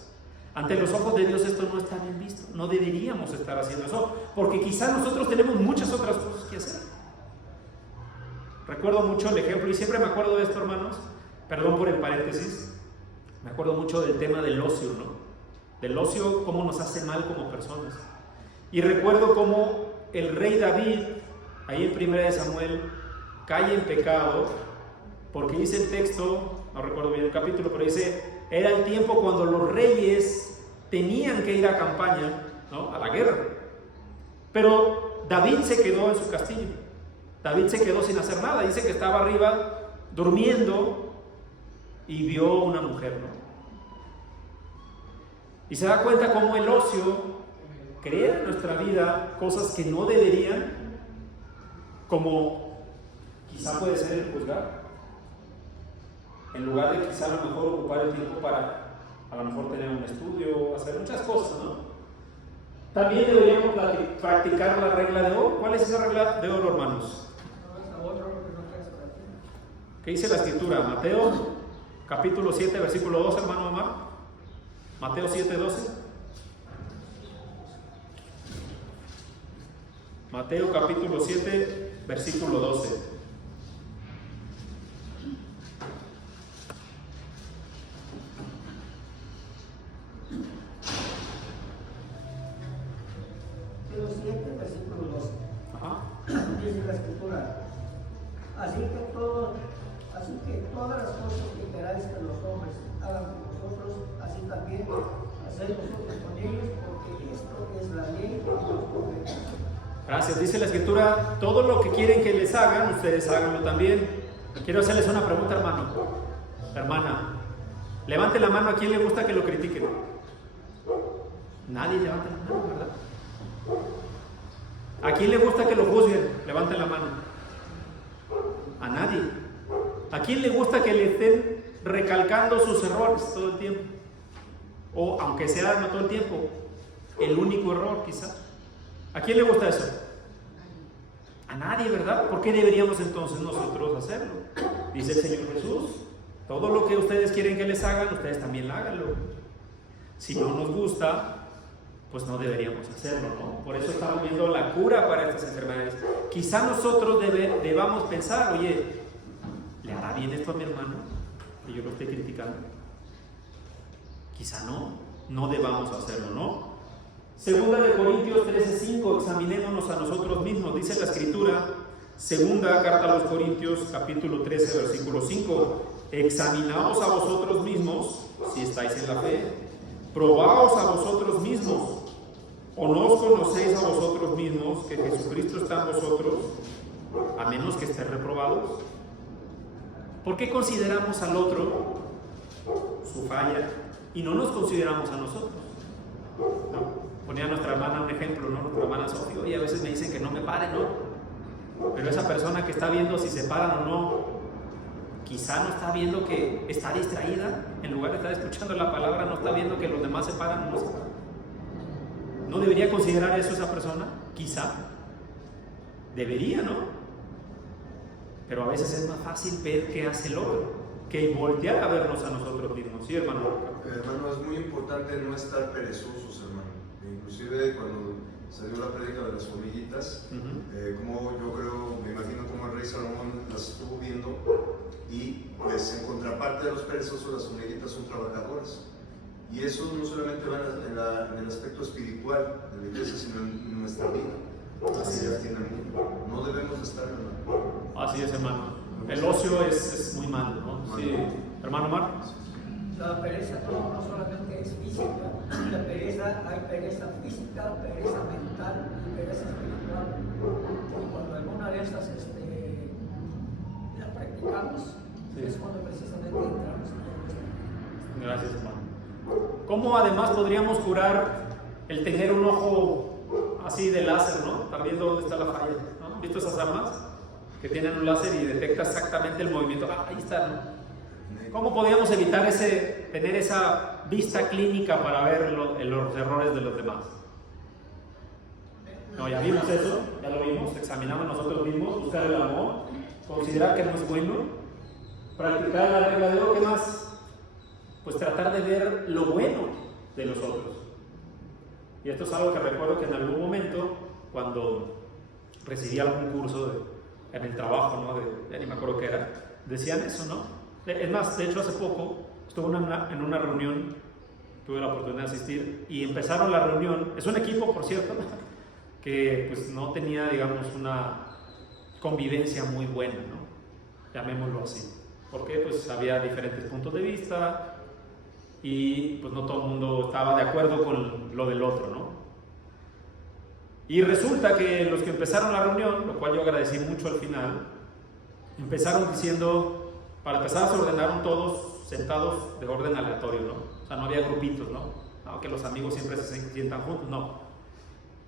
Ante los ojos de Dios esto no está bien visto. No deberíamos estar haciendo eso, porque quizá nosotros tenemos muchas otras cosas que hacer. Recuerdo mucho el ejemplo, y siempre me acuerdo de esto, hermanos, perdón por el paréntesis, me acuerdo mucho del tema del ocio, ¿no? Del ocio, cómo nos hace mal como personas. Y recuerdo cómo el rey David, ahí en 1 Samuel, cae en pecado, porque dice el texto, no recuerdo bien el capítulo, pero dice, era el tiempo cuando los reyes tenían que ir a campaña, ¿no? A la guerra. Pero David se quedó en su castillo. David se quedó sin hacer nada. Dice que estaba arriba durmiendo y vio una mujer, ¿no? Y se da cuenta cómo el ocio crea en nuestra vida cosas que no deberían, como quizá puede ser el juzgar, en lugar de quizá a lo mejor ocupar el tiempo para a lo mejor tener un estudio, hacer muchas cosas, ¿no? También deberíamos practicar la regla de oro. ¿Cuál es esa regla de oro, hermanos? ¿Qué dice la escritura? Mateo capítulo 7, versículo 12, hermano Omar. Mateo 7, 12. Mateo capítulo 7, versículo 12. Mateo 7, versículo 12. Ajá. Dice la escritura, así que todas las cosas que queráis que los hombres hagan con vosotros, así también haced vosotros con ellos, porque esto es la ley y los profetas. Gracias. Dice la escritura, todo lo que quieren que les hagan, ustedes háganlo también. Quiero hacerles una pregunta, hermano, hermana. Levante la mano a quien le gusta que lo critiquen. Nadie levanta la mano, ¿verdad? ¿A quién le gusta que lo juzguen? Levanten la mano. A nadie. ¿A quién le gusta que le estén recalcando sus errores todo el tiempo? O aunque sea no todo el tiempo, el único error quizá. ¿A quién le gusta eso? A nadie, ¿verdad? ¿Por qué deberíamos entonces nosotros hacerlo? Dice el Señor Jesús, todo lo que ustedes quieren que les hagan, ustedes también háganlo. Si no nos gusta, pues no deberíamos hacerlo, ¿no? Por eso estamos viendo la cura para estas enfermedades. Quizá nosotros debamos pensar, oye, ¿le hará bien esto a mi hermano? Que yo lo esté criticando. Quizá no debamos hacerlo, ¿no? Segunda de Corintios 13:5, examinémonos a nosotros mismos, dice la escritura, segunda carta a los Corintios, capítulo 13, versículo 5, examinaos a vosotros mismos, si estáis en la fe, probaos a vosotros mismos, o no os conocéis a vosotros mismos, que Jesucristo está en vosotros, a menos que estéis reprobados. ¿Por qué consideramos al otro su falla y no nos consideramos a nosotros? ¿No? Ponía a nuestra hermana un ejemplo, ¿no? Nuestra hermana Sofía, y a veces me dicen que no me pare, ¿no? Pero esa persona que está viendo si se paran o no, quizá no está viendo que está distraída, en lugar de estar escuchando la palabra, no está viendo que los demás se paran o no se paran. ¿No debería considerar eso esa persona? Quizá. Debería, ¿no? pero a veces es más fácil ver qué hace el otro que voltear a vernos a nosotros mismos. ¿Sí, hermano? Hermano, es muy importante no estar perezosos, hermano. Inclusive cuando salió la prédica de las hormiguitas, como yo creo, me imagino como el rey Salomón las estuvo viendo, y pues en contraparte de los perezosos, las hormiguitas son trabajadoras. Y eso no solamente va en el aspecto espiritual de la iglesia, sino en nuestra vida. Así es aquí en el mundo. No debemos estar, hermano. Así es, hermano. El ocio es muy malo, ¿no? Sí. Hermano Mar. La pereza no solamente es física, la pereza, hay pereza física, pereza mental y pereza espiritual. Y cuando alguna de estas la practicamos, es cuando precisamente entramos en todo esto. Gracias, hermano. ¿Cómo además podríamos curar el tener un ojo así de láser, ¿no? Estar viendo dónde está la falla, ¿no? ¿Han visto esas armas que tienen un láser y detecta exactamente el movimiento? Ah, ahí está, ¿no? ¿Cómo podríamos evitar tener esa vista clínica para ver los errores de los demás? No, ya vimos eso, ya lo vimos, examinamos nosotros mismos, buscar el amor, considerar que no es bueno, practicar la regla de oro. ¿Qué más? Pues tratar de ver lo bueno de los otros. Y esto es algo que recuerdo que en algún momento, cuando recibí algún curso en el trabajo, ¿no? Ya ni me acuerdo qué era, decían eso, ¿no? Es más, de hecho hace poco estuve en una reunión, tuve la oportunidad de asistir, y empezaron la reunión. Es un equipo, por cierto, que pues no tenía, digamos, una convivencia muy buena, ¿no? Llamémoslo así, porque pues había diferentes puntos de vista y pues no todo el mundo estaba de acuerdo con lo del otro, ¿no? Y resulta que los que empezaron la reunión, lo cual yo agradecí mucho al final, empezaron diciendo, para empezar se ordenaron todos sentados de orden aleatorio, ¿no? O sea, no había grupitos, ¿no? Que los amigos siempre se sientan juntos, no.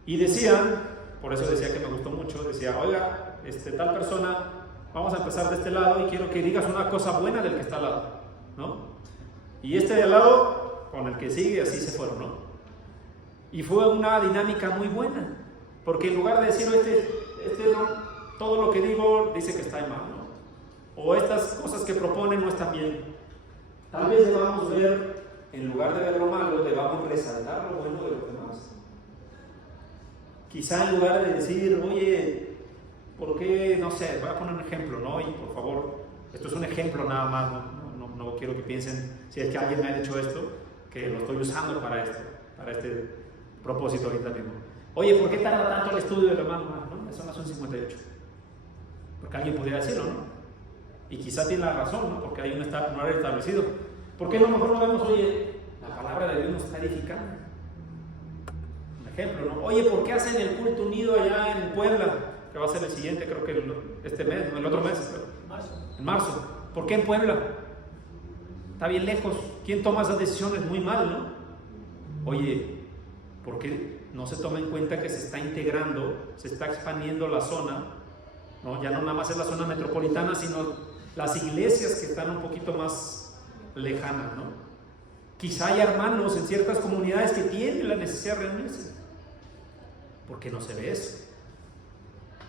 Y decían, por eso decía que me gustó mucho, decía, oiga, tal persona, vamos a empezar de este lado y quiero que digas una cosa buena del que está al lado, ¿no? Y de al lado, con el que sigue, así se fueron, ¿no? Y fue una dinámica muy buena, porque en lugar de decir, no, todo lo que digo dice que está mal, ¿no? O estas cosas que proponen no están bien. Tal vez debamos ver, en lugar de ver lo malo, debamos resaltar lo bueno de los demás. Quizá en lugar de decir, oye, ¿por qué? No sé, voy a poner un ejemplo, ¿no? Y por favor, esto es un ejemplo nada más, no quiero que piensen, si es que alguien me ha dicho esto, que lo estoy usando para este propósito ahorita mismo. Oye, ¿por qué tarda tanto el estudio del hermano? ¿No? Son las 11:58. Porque alguien podría decirlo, ¿no? Y quizá tiene la razón, ¿no? Porque hay un horario establecido. ¿Por qué a lo mejor no vemos, oye, la palabra de Dios nos está edificando? Un ejemplo, ¿no? Oye, ¿por qué hacen el culto unido allá en Puebla? Que va a ser el siguiente, creo que este mes, no, el otro mes, en marzo. ¿Por qué en Puebla? Está bien lejos. ¿Quién toma esas decisiones? Muy mal, ¿no? Oye, ¿por qué no se toma en cuenta que se está integrando, se está expandiendo la zona? ¿No? Ya no nada más es la zona metropolitana, sino las iglesias que están un poquito más lejanas, ¿no? Quizá hay hermanos en ciertas comunidades que tienen la necesidad de reunirse. ¿Por qué no se ve eso?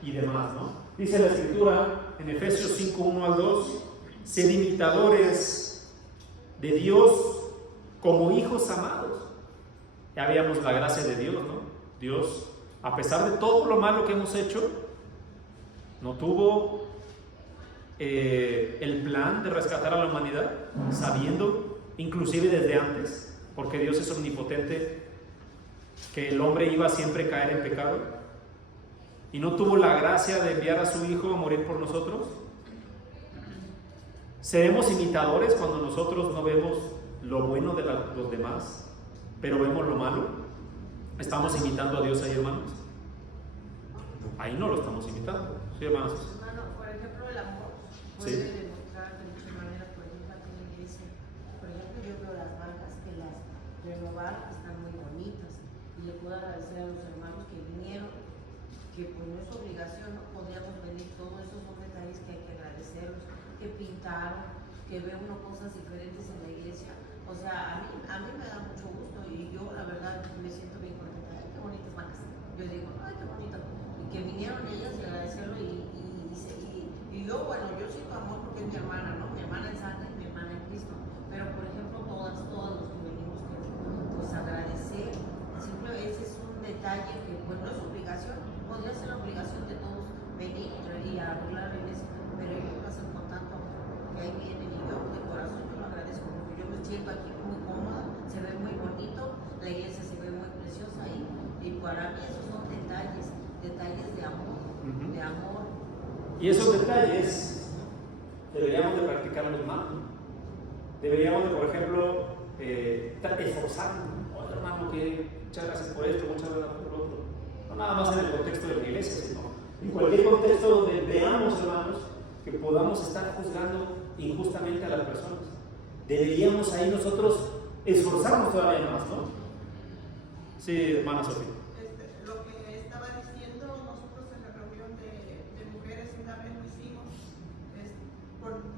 Y demás, ¿no? Dice la Escritura en Efesios 5:1-2, sed imitadores de Dios como hijos amados. Ya veíamos la gracia de Dios, ¿no? Dios, a pesar de todo lo malo que hemos hecho, no tuvo el plan de rescatar a la humanidad, sabiendo, inclusive desde antes, porque Dios es omnipotente, que el hombre iba siempre a caer en pecado, y no tuvo la gracia de enviar a su Hijo a morir por nosotros. ¿Seremos imitadores cuando nosotros no vemos lo bueno de los demás, pero vemos lo malo? ¿Estamos imitando a Dios ahí, hermanos? Ahí no lo estamos imitando. ¿Sí, hermanos? Hermano, por ejemplo, el amor puede demostrar de muchas maneras, por ejemplo, aquí en la iglesia. Por ejemplo, yo veo las bancas que las renovaron, están muy bonitas. Y le puedo agradecer a los hermanos que vinieron, que por nuestra obligación no podíamos venir. Todos esos son detalles que hay que agradecerlos, que pintaron, que ve uno cosas diferentes en la iglesia. O sea, a mí me da mucho gusto y yo la verdad me siento bien contenta. Ay, qué bonitas bancas. Yo digo, ay, qué bonito. Y que vinieron ellas y agradecerlo y yo, bueno, mi hermana, ¿no? Mi hermana en sangre y mi hermana en Cristo. Pero por ejemplo, todos los que venimos, pues agradecer. Ese es un detalle que pues no es obligación, podría ser la obligación de todos venir y arreglar la iglesia, pero ellos lo hacen con tanto amor que ahí vienen y yo de corazón yo lo agradezco porque yo me siento aquí muy cómoda, se ve muy bonito, la iglesia se ve muy preciosa y para mí esos son detalles de amor, de amor. Y esos detalles deberíamos de practicarlos más. Deberíamos de, por ejemplo, esforzarnos. Oye, hermano, que muchas gracias por esto, muchas gracias por lo otro. No nada más en el contexto de la iglesia, sino en cualquier contexto donde veamos, hermanos, que podamos estar juzgando injustamente a las personas. Deberíamos ahí nosotros esforzarnos todavía más, ¿no? Sí, hermana Sofía. Lo que estaba diciendo nosotros en la reunión de mujeres una vez lo hicimos,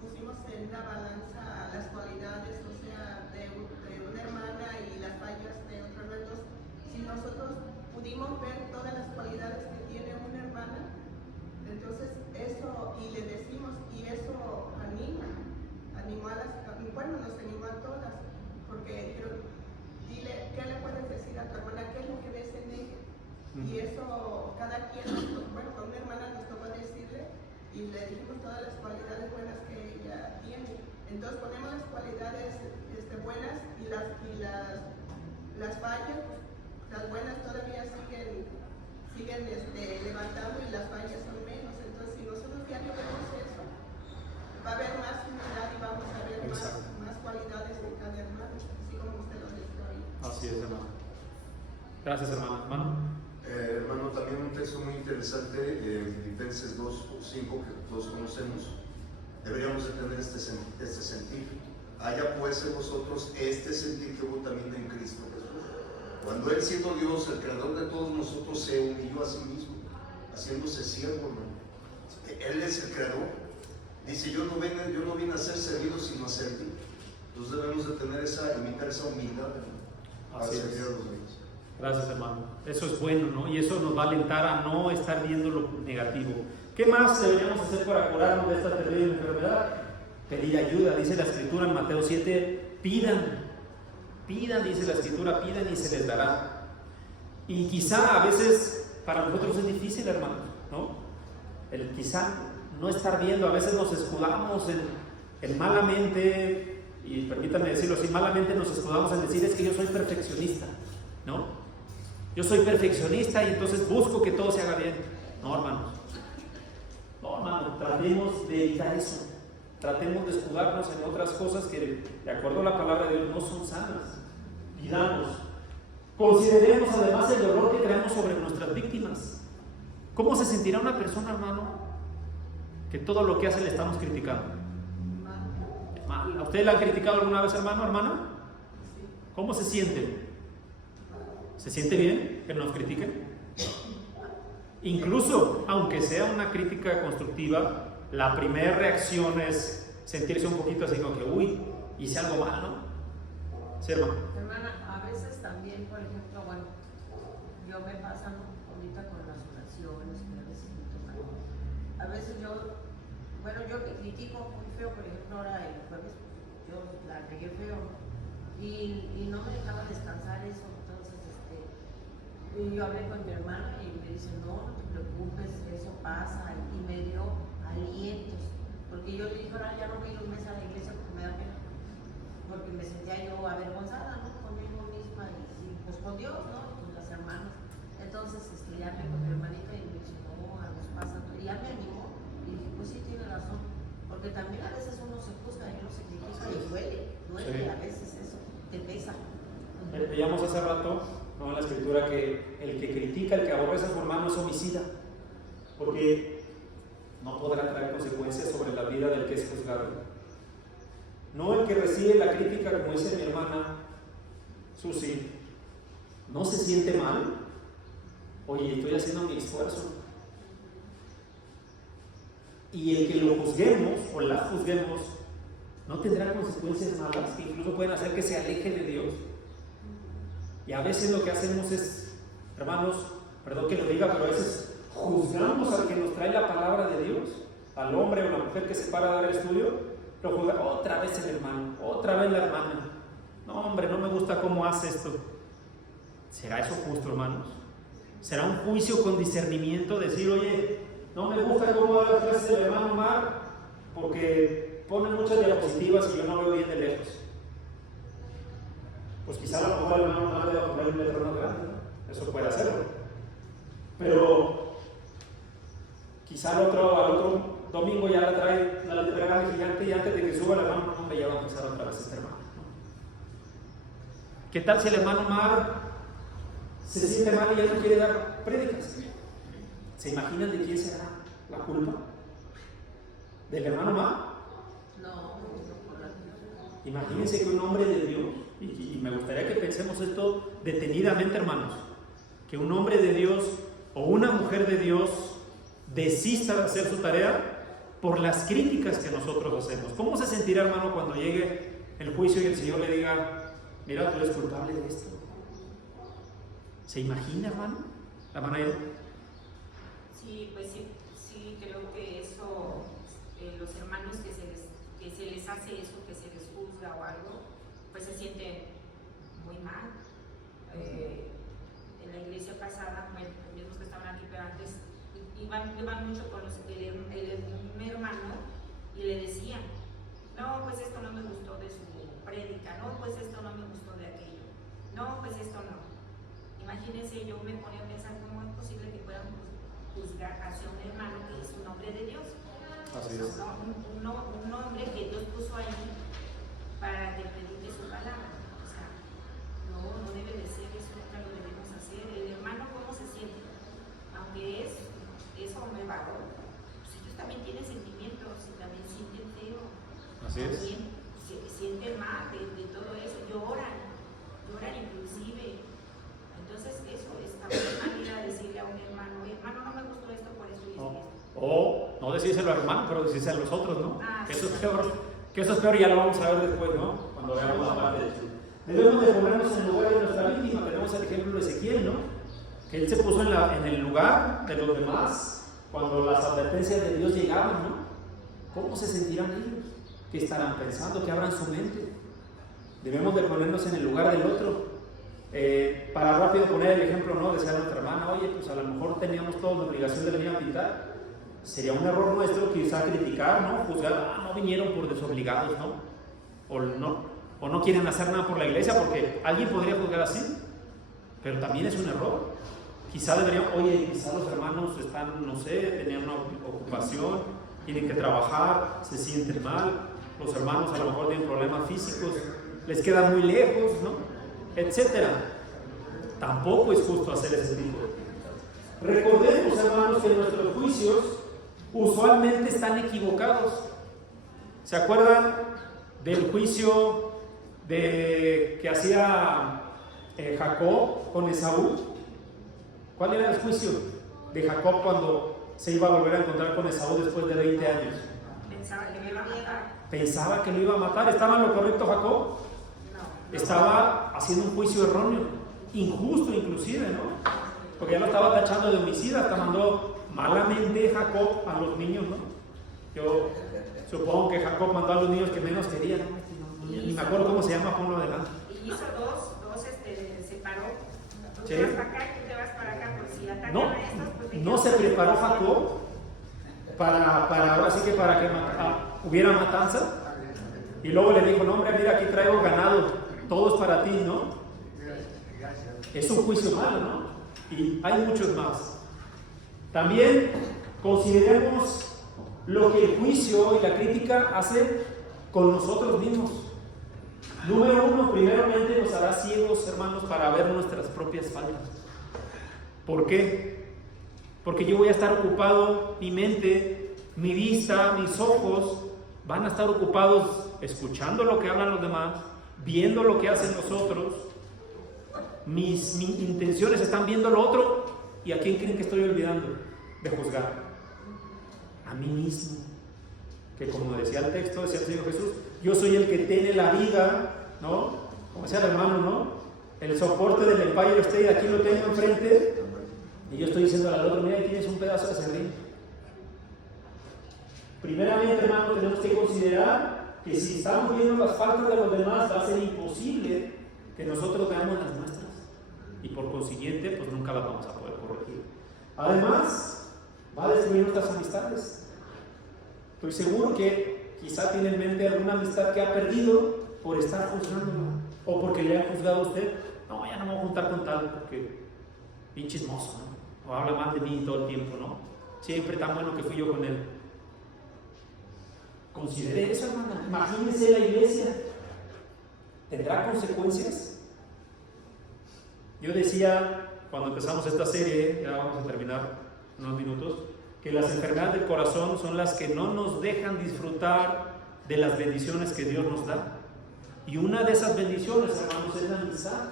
pusimos en una balanza las cualidades, o sea, de una hermana y las fallas de otro hermano. Si nosotros pudimos ver todas las cualidades que tiene una hermana, entonces eso, y le decimos, y eso animó a las, bueno, nos animó a todas, porque dijeron, dile, ¿qué le puedes decir a tu hermana? ¿Qué es lo que ves en ella? Y eso, cada quien, bueno, con una hermana nos tocó decirle, y le dijimos todas las cualidades buenas que ella tiene. Entonces ponemos las cualidades buenas y las fallas, las buenas todavía siguen levantando y las fallas son menos. Entonces si nosotros diario vemos eso, va a haber más unidad y vamos a ver más cualidades en cada hermano, así como usted lo dice hoy. Así es, hermano. Gracias, hermano. Hermano, también un texto muy interesante en Filipenses 2:5 que todos conocemos. Deberíamos de tener este sentir. Haya pues en vosotros este sentir que hubo también en Cristo Jesús. Cuando Él, siendo Dios, el creador de todos nosotros, se humilló a sí mismo, haciéndose siervo, hermano. Él es el creador. Dice, yo no vine a ser servido, sino a servir. Entonces debemos de tener imitar esa humildad, hermano, para servir a los demás. Gracias, hermano. Eso es bueno, ¿no? Y eso nos va a alentar a no estar viendo lo negativo. ¿Qué más deberíamos hacer para curarnos de esta terrible enfermedad? Pedir ayuda. Dice la Escritura en Mateo 7, pidan, dice la Escritura, pidan y se les dará. Y quizá a veces para nosotros es difícil, hermano, ¿no? El quizá no estar viendo, a veces nos escudamos en malamente, y permítanme decirlo así, malamente nos escudamos en decir, es que yo soy perfeccionista, ¿no? Yo soy perfeccionista y entonces busco que todo se haga bien. No, hermanos. No, hermano, tratemos de evitar eso. Tratemos de escudarnos en otras cosas que, de acuerdo a la palabra de Dios, no son sanas. Pidamos. Consideremos además el dolor que creamos sobre nuestras víctimas. ¿Cómo se sentirá una persona, hermano, que todo lo que hace le estamos criticando? Mal. ¿A usted le han criticado alguna vez, hermano, hermana? ¿Cómo se siente? ¿Se siente bien que nos critiquen? Incluso, aunque sea una crítica constructiva, la primera reacción es sentirse un poquito así como que, uy, hice algo mal, ¿no? Sí, hermano. Hermana, a veces también, por ejemplo, bueno, yo me pasa ahorita con las oraciones, que a veces me tocan. A veces yo me critico muy feo, por ejemplo, ahora el jueves, yo la regué feo y no me dejaba descansar eso. Y yo hablé con mi hermana y me dice, no te preocupes, eso pasa, y me dio alientos, porque yo le dije, ahora ya no voy a ir un mes a la iglesia porque me da pena, porque me sentía yo avergonzada, ¿no? Conmigo misma y pues con Dios, ¿no? Con las hermanas. Entonces ya hablé con mi hermanita y me dice, no, algo pasa, y ya me animó, y dije, pues sí, tiene razón, porque también a veces uno se juzga y uno se critica y duele, sí. A veces eso te pesa. Veíamos hace rato, ¿no?, en la Escritura, que el que critica, el que aborrece a su hermano es homicida, porque no podrá traer consecuencias sobre la vida del que es juzgado. No el que recibe la crítica, como dice mi hermana Susi, no se siente mal. Oye, estoy haciendo mi esfuerzo. Y el que lo juzguemos o la juzguemos no tendrá consecuencias malas que incluso pueden hacer que se aleje de Dios. Y a veces lo que hacemos es, hermanos, perdón que lo diga, pero a veces juzgamos al que nos trae la palabra de Dios, al hombre o la mujer que se para a dar el estudio, lo juzga, otra vez el hermano, otra vez la hermana. No, hombre, no me gusta cómo hace esto. ¿Será eso justo, hermanos? ¿Será un juicio con discernimiento? Decir, oye, no me gusta cómo da la clase del hermano Omar porque ponen muchas diapositivas y yo no veo bien de lejos. Pues quizá a lo mejor el hermano Omar debe comprar un letrero más grande, ¿no? Eso puede hacerlo. Pero quizá al otro domingo ya la trae la letra grande gigante y antes de que suba el hermano Omar ya va a empezar otra vez este hermano. ¿Qué tal si el hermano Omar se siente mal y ya no quiere dar prédicas? ¿Se imaginan de quién será la culpa? ¿Del hermano Omar? No. Imagínense que un hombre de Dios, y me gustaría que pensemos esto detenidamente, hermanos, que un hombre de Dios o una mujer de Dios desista de hacer su tarea por las críticas que nosotros hacemos. ¿Cómo se sentirá, hermano, cuando llegue el juicio y el Señor le diga, mira, tú eres culpable de esto? ¿Se imagina, hermano? ¿La manera? Sí, pues sí, creo que eso, los hermanos que se les hace eso, que se les juzga o algo, pues se sienten muy mal. En la iglesia pasada, bueno, los mismos que estaban aquí, pero antes iban mucho con el hermano y le decían, no, pues esto no me gustó de su prédica, no, pues esto no me gustó de aquello, no, pues esto no. Imagínense, yo me ponía a pensar cómo es posible que puedan juzgar hacia un hermano que es un hombre de Dios. Así es. Un hombre que Dios puso ahí para que predique su palabra. O sea, no debe de ser, eso nunca lo debemos hacer. El hermano, ¿cómo se siente? Aunque es hombre varón, pues ellos también tienen sentimientos y también sienten feo. Así es. También sienten mal de todo eso, lloran inclusive. Entonces eso está muy mal ir a decirle a un hermano, no me gustó esto por esto y esto. O no decírselo al hermano, pero decírselo a los otros, ¿no? Que eso Sí. es peor. Que eso es peor y ya lo vamos a ver después, ¿no? Cuando veamos la parte de Jesús. Debemos de ponernos en el lugar de nuestra víctima. Tenemos el ejemplo de Ezequiel, ¿no? Que él se puso en el lugar de los demás cuando las advertencias de Dios llegaban, ¿no? ¿Cómo se sentirán ellos? ¿Qué estarán pensando? ¿Qué abran su mente? Debemos de ponernos en el lugar del otro. Para rápido poner el ejemplo, ¿no? Decía nuestra hermana, oye, pues a lo mejor teníamos todos la obligación de venir a pintar. Sería un error nuestro quizá criticar, ¿no? Juzgar, no vinieron por desobligados, ¿no? O no quieren hacer nada por la iglesia, porque alguien podría juzgar así, pero también es un error. Quizá quizá los hermanos están, no sé, tenían una ocupación, tienen que trabajar, se sienten mal, los hermanos a lo mejor tienen problemas físicos, les queda muy lejos, ¿no? Etcétera. Tampoco es justo hacer ese tipo de cosas. Recordemos, hermanos, que nuestros juicios usualmente están equivocados. ¿Se acuerdan del juicio que hacía Jacob con Esaú? ¿Cuál era el juicio de Jacob cuando se iba a volver a encontrar con Esaú después de 20 años? Pensaba que me iba a matar. Pensaba que lo iba a matar. ¿Estaba en lo correcto Jacob? No. Estaba haciendo un juicio erróneo, injusto inclusive, ¿no? Porque ya lo estaba tachando de homicida, hasta mandó malamente Jacob a los niños, ¿no? Yo supongo que Jacob mandó a los niños que menos querían, ¿no? Ni me acuerdo cómo se llama, ponlo adelante. Y hizo dos separó. Tú Sí. te vas para acá y tú te vas para acá, por si atacan No, a estos, pues no se preparó Jacob ahora sí que para que hubiera matanza. Y luego le dijo, no hombre, mira, aquí traigo ganado, todo es para ti, ¿no? Es un juicio malo, ¿no? Y hay muchos más. También consideremos lo que el juicio y la crítica hacen con nosotros mismos. Número uno, primeramente nos hará ciegos, hermanos, para ver nuestras propias faltas. ¿Por qué? Porque yo voy a estar ocupado, mi mente, mi vista, mis ojos van a estar ocupados escuchando lo que hablan los demás, viendo lo que hacen los otros. Mis intenciones están viendo lo otro. ¿Y a quién creen que estoy olvidando de juzgar? A mí mismo. Que como decía el texto, decía el Señor Jesús, yo soy el que tiene la viga, ¿no? Como decía el hermano, ¿no? El soporte del Empire State, aquí lo tengo enfrente, y yo estoy diciendo al otro, mira, ahí tienes un pedazo de serrín. primeramente, hermano, tenemos que considerar que si estamos viendo las faltas de los demás, va a ser imposible que nosotros veamos las nuestras. Y por consiguiente, pues nunca las vamos a poder corregir. Además, va a destruir nuestras amistades. Estoy seguro que quizá tiene en mente alguna amistad que ha perdido por estar juzgándola, o porque le ha juzgado a usted. No, ya no me voy a juntar con tal porque bien chismoso, ¿no? O habla mal de mí todo el tiempo, ¿no? Siempre tan bueno que fui yo con él. Considere eso, hermano. Imagínese la iglesia. ¿Tendrá consecuencias? Yo decía, cuando empezamos esta serie, ya vamos a terminar unos minutos, que las enfermedades del corazón son las que no nos dejan disfrutar de las bendiciones que Dios nos da. Y una de esas bendiciones, hermanos, es la amistad.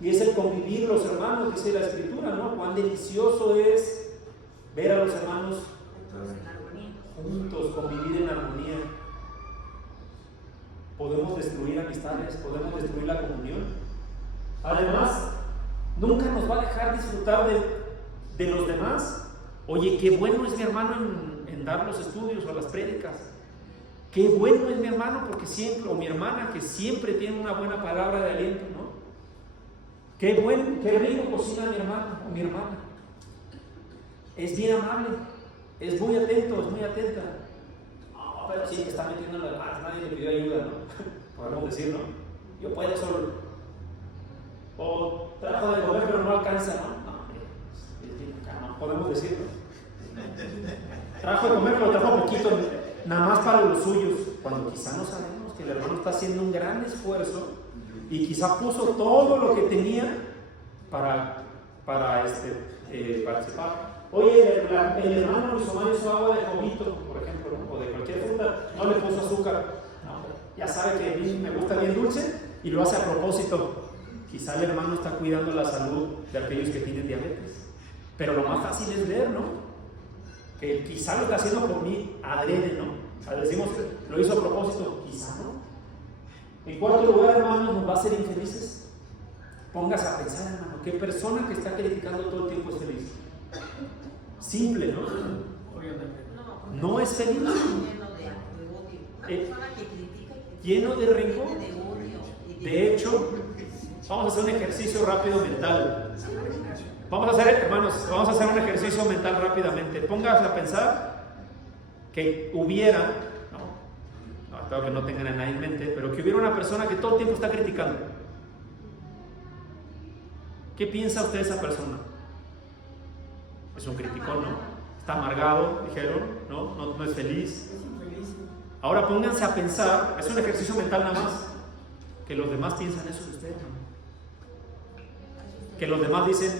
Y es el convivir los hermanos, dice la Escritura, ¿no? Cuán delicioso es ver a los hermanos juntos, convivir en armonía. Podemos destruir amistades, podemos destruir la comunión. Además, nunca nos va a dejar disfrutar de los demás. Oye, qué bueno es mi hermano en dar los estudios o las prédicas. Qué bueno es mi hermano porque siempre, o mi hermana que siempre tiene una buena palabra de aliento, ¿no? Qué rico cocina mi hermano o mi hermana. Es bien amable, es muy atento, es muy atenta. No, pero sí que está metiendo en las manos, nadie le pidió ayuda, ¿no? Podemos decir, ¿no? Yo puedo solo. O trabajo de comer pero no alcanza, ¿no? No, podemos decirlo. Trabajo de comer pero trabajo poquito, nada más para los suyos. Cuando quizá no sabemos que el hermano está haciendo un gran esfuerzo y quizá puso todo lo que tenía para participar. Oye, el hermano hizo agua de jovito, por ejemplo, ¿no? O de cualquier fruta, no le puso azúcar. No, ya sabe que a mí me gusta bien dulce y lo hace a propósito. Quizá el hermano está cuidando la salud de aquellos que tienen diabetes. Pero lo más fácil es ver, ¿no? Que quizá lo está haciendo por mí adrede, ¿no? O sea, decimos que lo hizo a propósito, quizá no. En cuarto lugar, hermanos, nos va a hacer infelices. Póngase a pensar, hermano, ¿qué persona que está criticando todo el tiempo es feliz? Simple, ¿no? Obviamente. No es feliz. Lleno de odio. Una persona que critica lleno de rencor. De odio. De hecho, vamos a hacer un ejercicio rápido mental. Vamos a hacer un ejercicio mental rápidamente. Póngase a pensar que hubiera, no, espero que no tengan a nadie en mente, pero que hubiera una persona que todo el tiempo está criticando. ¿Qué piensa usted de esa persona? Es un criticón, ¿no? Está amargado, dijeron, no es feliz. Ahora pónganse a pensar, es un ejercicio mental nada más, que los demás piensan eso de usted, ¿no? Que los demás dicen,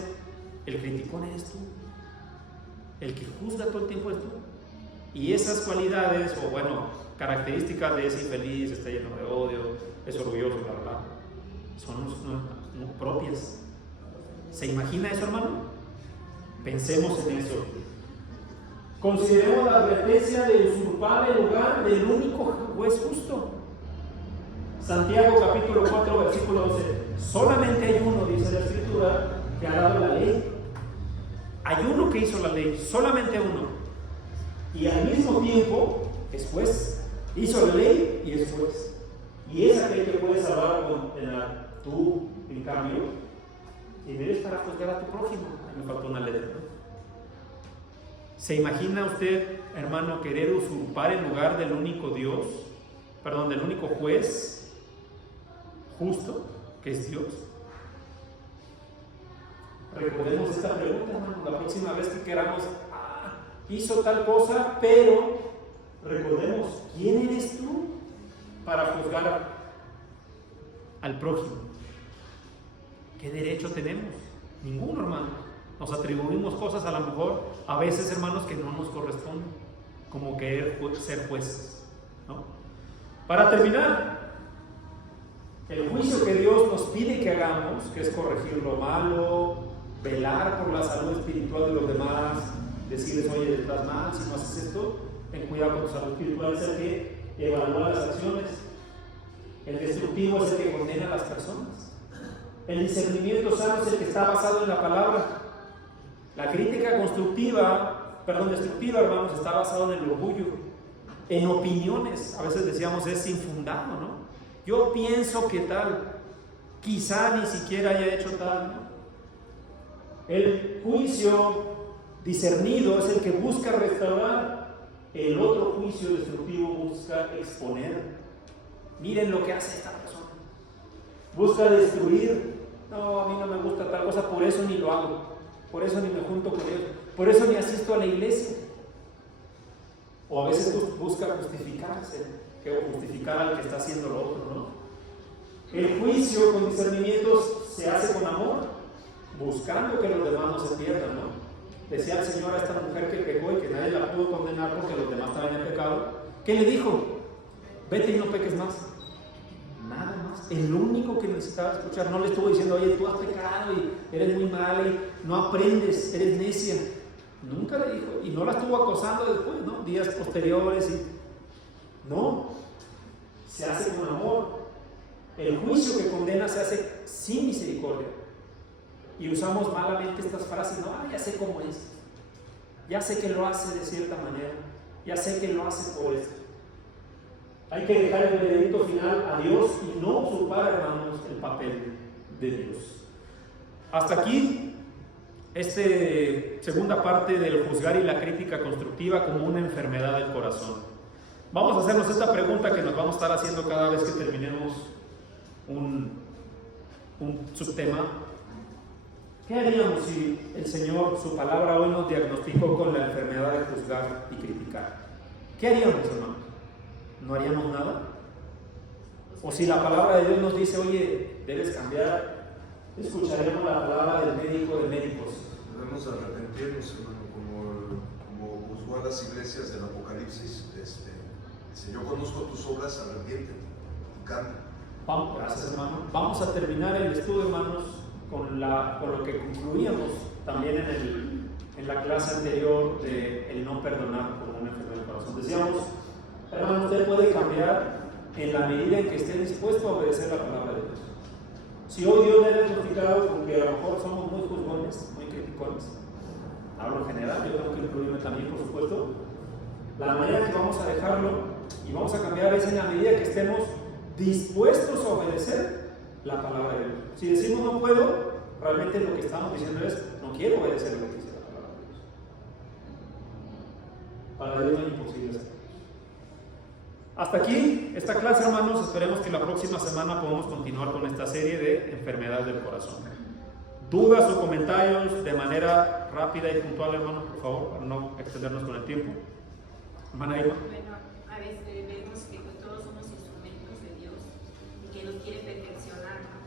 el criticón eres tú, el que juzga todo el tiempo eres tú. Y esas cualidades, o bueno, características de ese infeliz, está lleno de odio, es orgulloso, bla, bla, bla, son no propias. ¿Se imagina eso, hermano? Pensemos en eso. Consideremos la advertencia de usurpar el lugar del único juez justo. Santiago capítulo 4 versículo 12. Solamente hay uno, dice la Escritura, que ha dado la ley. Hay uno que hizo la ley, solamente uno. Y al mismo tiempo es juez. Hizo la ley y es juez. Y es aquel que puede salvar tú, en cambio, y debes para juzgar a tu prójimo. Me faltó una letra, ¿no? ¿Se imagina usted, hermano, querer usurpar el lugar del único Dios, del único juez justo, que es Dios? Recordemos esta pregunta, hermano, la próxima vez que queramos, hizo tal cosa, pero recordemos, ¿quién eres tú para juzgar al prójimo? ¿Qué derecho tenemos? Ninguno, hermano. Nos atribuimos cosas a lo mejor, a veces, hermanos, que no nos corresponden, como querer ser jueces, ¿no? Para terminar, el juicio que Dios nos pide que hagamos, que es corregir lo malo, velar por la salud espiritual de los demás, decirles, oye, estás mal, si no haces esto, ten cuidado con tu salud espiritual, es el que evalúa las acciones. El destructivo es el que condena a las personas. El discernimiento sano es el que está basado en la palabra. La crítica destructiva, hermanos, está basada en el orgullo. en opiniones. A veces decíamos es infundado, ¿no? Yo pienso que tal, quizá ni siquiera haya hecho tal, ¿no? El juicio discernido es el que busca restaurar, el otro juicio destructivo busca exponer. Miren lo que hace esta persona. Busca destruir. No, a mí no me gusta tal cosa, por eso ni lo hago, por eso ni me junto con ellos, por eso ni asisto a la iglesia. O a veces busca justificarse, o justificar al que está haciendo lo otro, ¿no? El juicio con discernimientos se hace con amor, buscando que los demás no se pierdan, ¿no? Decía el Señor a esta mujer que pecó y que nadie la pudo condenar porque los demás estaban en pecado. ¿Qué le dijo? Vete y no peques más. Nada más. El único que necesitaba escuchar, no le estuvo diciendo, oye, tú has pecado y eres muy mala y no aprendes, eres necia. Nunca le dijo, y no la estuvo acosando después, ¿no? Días posteriores y... No, se hace con amor. El juicio que condena se hace sin misericordia. Y usamos malamente estas frases, no, ya sé cómo es, ya sé que lo hace de cierta manera, ya sé que lo hace por esto. Hay que dejar el veredicto final a Dios y no usurpar, hermanos, el papel de Dios. Hasta aquí, segunda parte del juzgar y la crítica constructiva como una enfermedad del corazón. Vamos a hacernos esta pregunta que nos vamos a estar haciendo cada vez que terminemos un subtema. ¿Qué haríamos si el Señor, su palabra hoy nos diagnosticó con la enfermedad de juzgar y criticar? ¿Qué haríamos, hermanos? ¿No haríamos nada? O si la palabra de Dios nos dice, oye, debes cambiar, escucharemos la palabra del médico de médicos. Debemos arrepentirnos, hermano, como juzgó a las iglesias del Apocalipsis. Si yo conozco tus obras, arrepiéntete y cambia. Gracias, hermano. Vamos a terminar el estudio, hermanos, con lo que concluíamos también en la clase anterior de el no perdonar como una enfermedad del corazón. Decíamos, hermano, usted puede cambiar en la medida en que esté dispuesto a obedecer la palabra de Dios. Si hoy Dios le ha diagnosticado porque a lo mejor somos muy juzgones, muy criticones, hablo en general, yo tengo que incluirme también, por supuesto, la manera que vamos a dejarlo y vamos a cambiar es en la medida que estemos dispuestos a obedecer la palabra de Dios. Si decimos no puedo, realmente lo que estamos diciendo es no quiero obedecer lo que dice la palabra de Dios. Para Dios no es imposible hacer. Hasta aquí esta clase, hermanos. Esperemos que la próxima semana podamos continuar con esta serie de enfermedades del corazón. ¿Dudas o comentarios de manera rápida y puntual, hermanos, por favor, para no extendernos con el tiempo? Hermana Irma. Bueno, a veces vemos que todos somos instrumentos de Dios y que nos quiere perfeccionar, ¿no?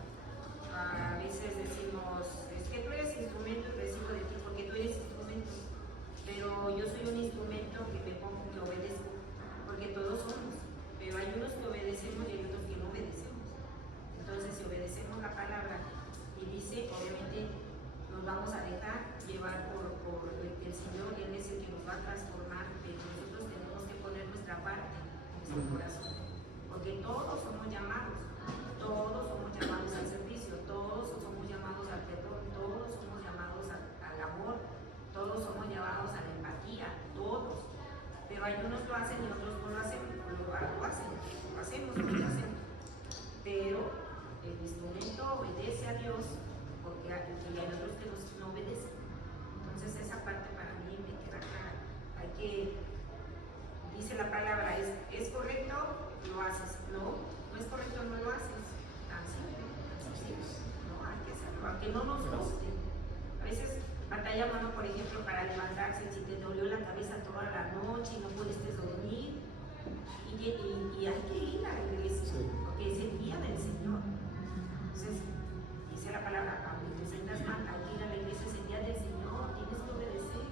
A veces decimos, es que tú eres instrumento y recibo de ti porque tú eres instrumento, pero yo soy un instrumento que me pongo, que obedezco, porque todos somos, pero hay unos que obedecemos y hay otros que no obedecemos. Entonces, si obedecemos la palabra y dice, obviamente nos vamos a dejar llevar por el Señor, Él es el que nos va a transformar, pero nosotros tenemos que poner nuestra parte en nuestro corazón, porque todos somos llamados al servicio, todos somos llamados al perdón, todos somos llamados al amor, todos somos llamados a la empatía, todos, pero hay unos lo hacen y otros no lo hacen, pero el instrumento obedece a Dios porque hay otros que no obedecen. Entonces esa parte para mí me queda clara. Dice la palabra, ¿es correcto? Lo haces. No es correcto, no lo haces. Así no hay que hacerlo, aunque no nos guste. A veces batallamos, ¿no? Por ejemplo, para levantarse, si te dolió la cabeza toda la noche y no pudiste dormir, y hay que ir a la iglesia, porque es el día del Señor. Entonces, dice la palabra, aunque te sientas mal, hay que ir a la iglesia, es el día del Señor, tienes que obedecer.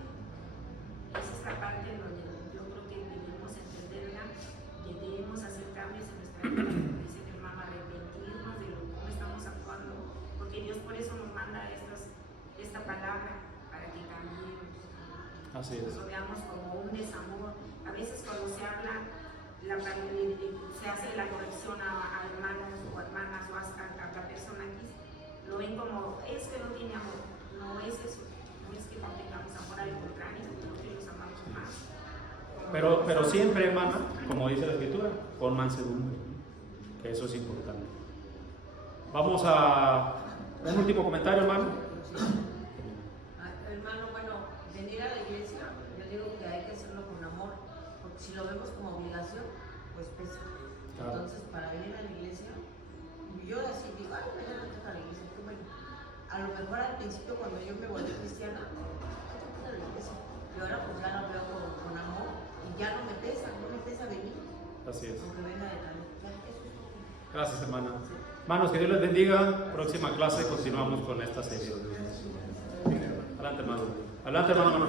Esa es la parte donde yo creo que debemos entenderla, que debemos hacer cambios en nuestra vida, como dice mi hermano, arrepentirnos de cómo estamos actuando, porque Dios por eso nos manda esta palabra, para que cambiemos. Así es. Nos veamos como un desamor. A veces cuando se habla, se hace la corrección a hermanos o hermanas o a la persona aquí, lo ven como, es que no tiene amor. No es eso, no es que no tengamos amor, al contrario, creo que los amamos más. Como Pero siempre, hermana, como dice la Escritura, con mansedumbre, que eso es importante. Vamos a un último comentario, hermano. Hermano, bueno, venir a la iglesia, yo digo que hay que hacerlo con amor, porque si lo vemos como obligación, pues pesa. Claro. Entonces, para venir a la iglesia, yo así digo, ay, mañana me toca la iglesia, qué bueno. A lo mejor al principio, cuando yo me volví cristiana, no toca la iglesia. Y ahora pues ya lo veo con amor y ya no me pesa venir. Así es. Aunque venga de tal. Ya, eso es todo. Gracias, hermana. Hermanos, que Dios les bendiga. Próxima clase continuamos con esta serie. Adelante, hermano. Adelante, hermano.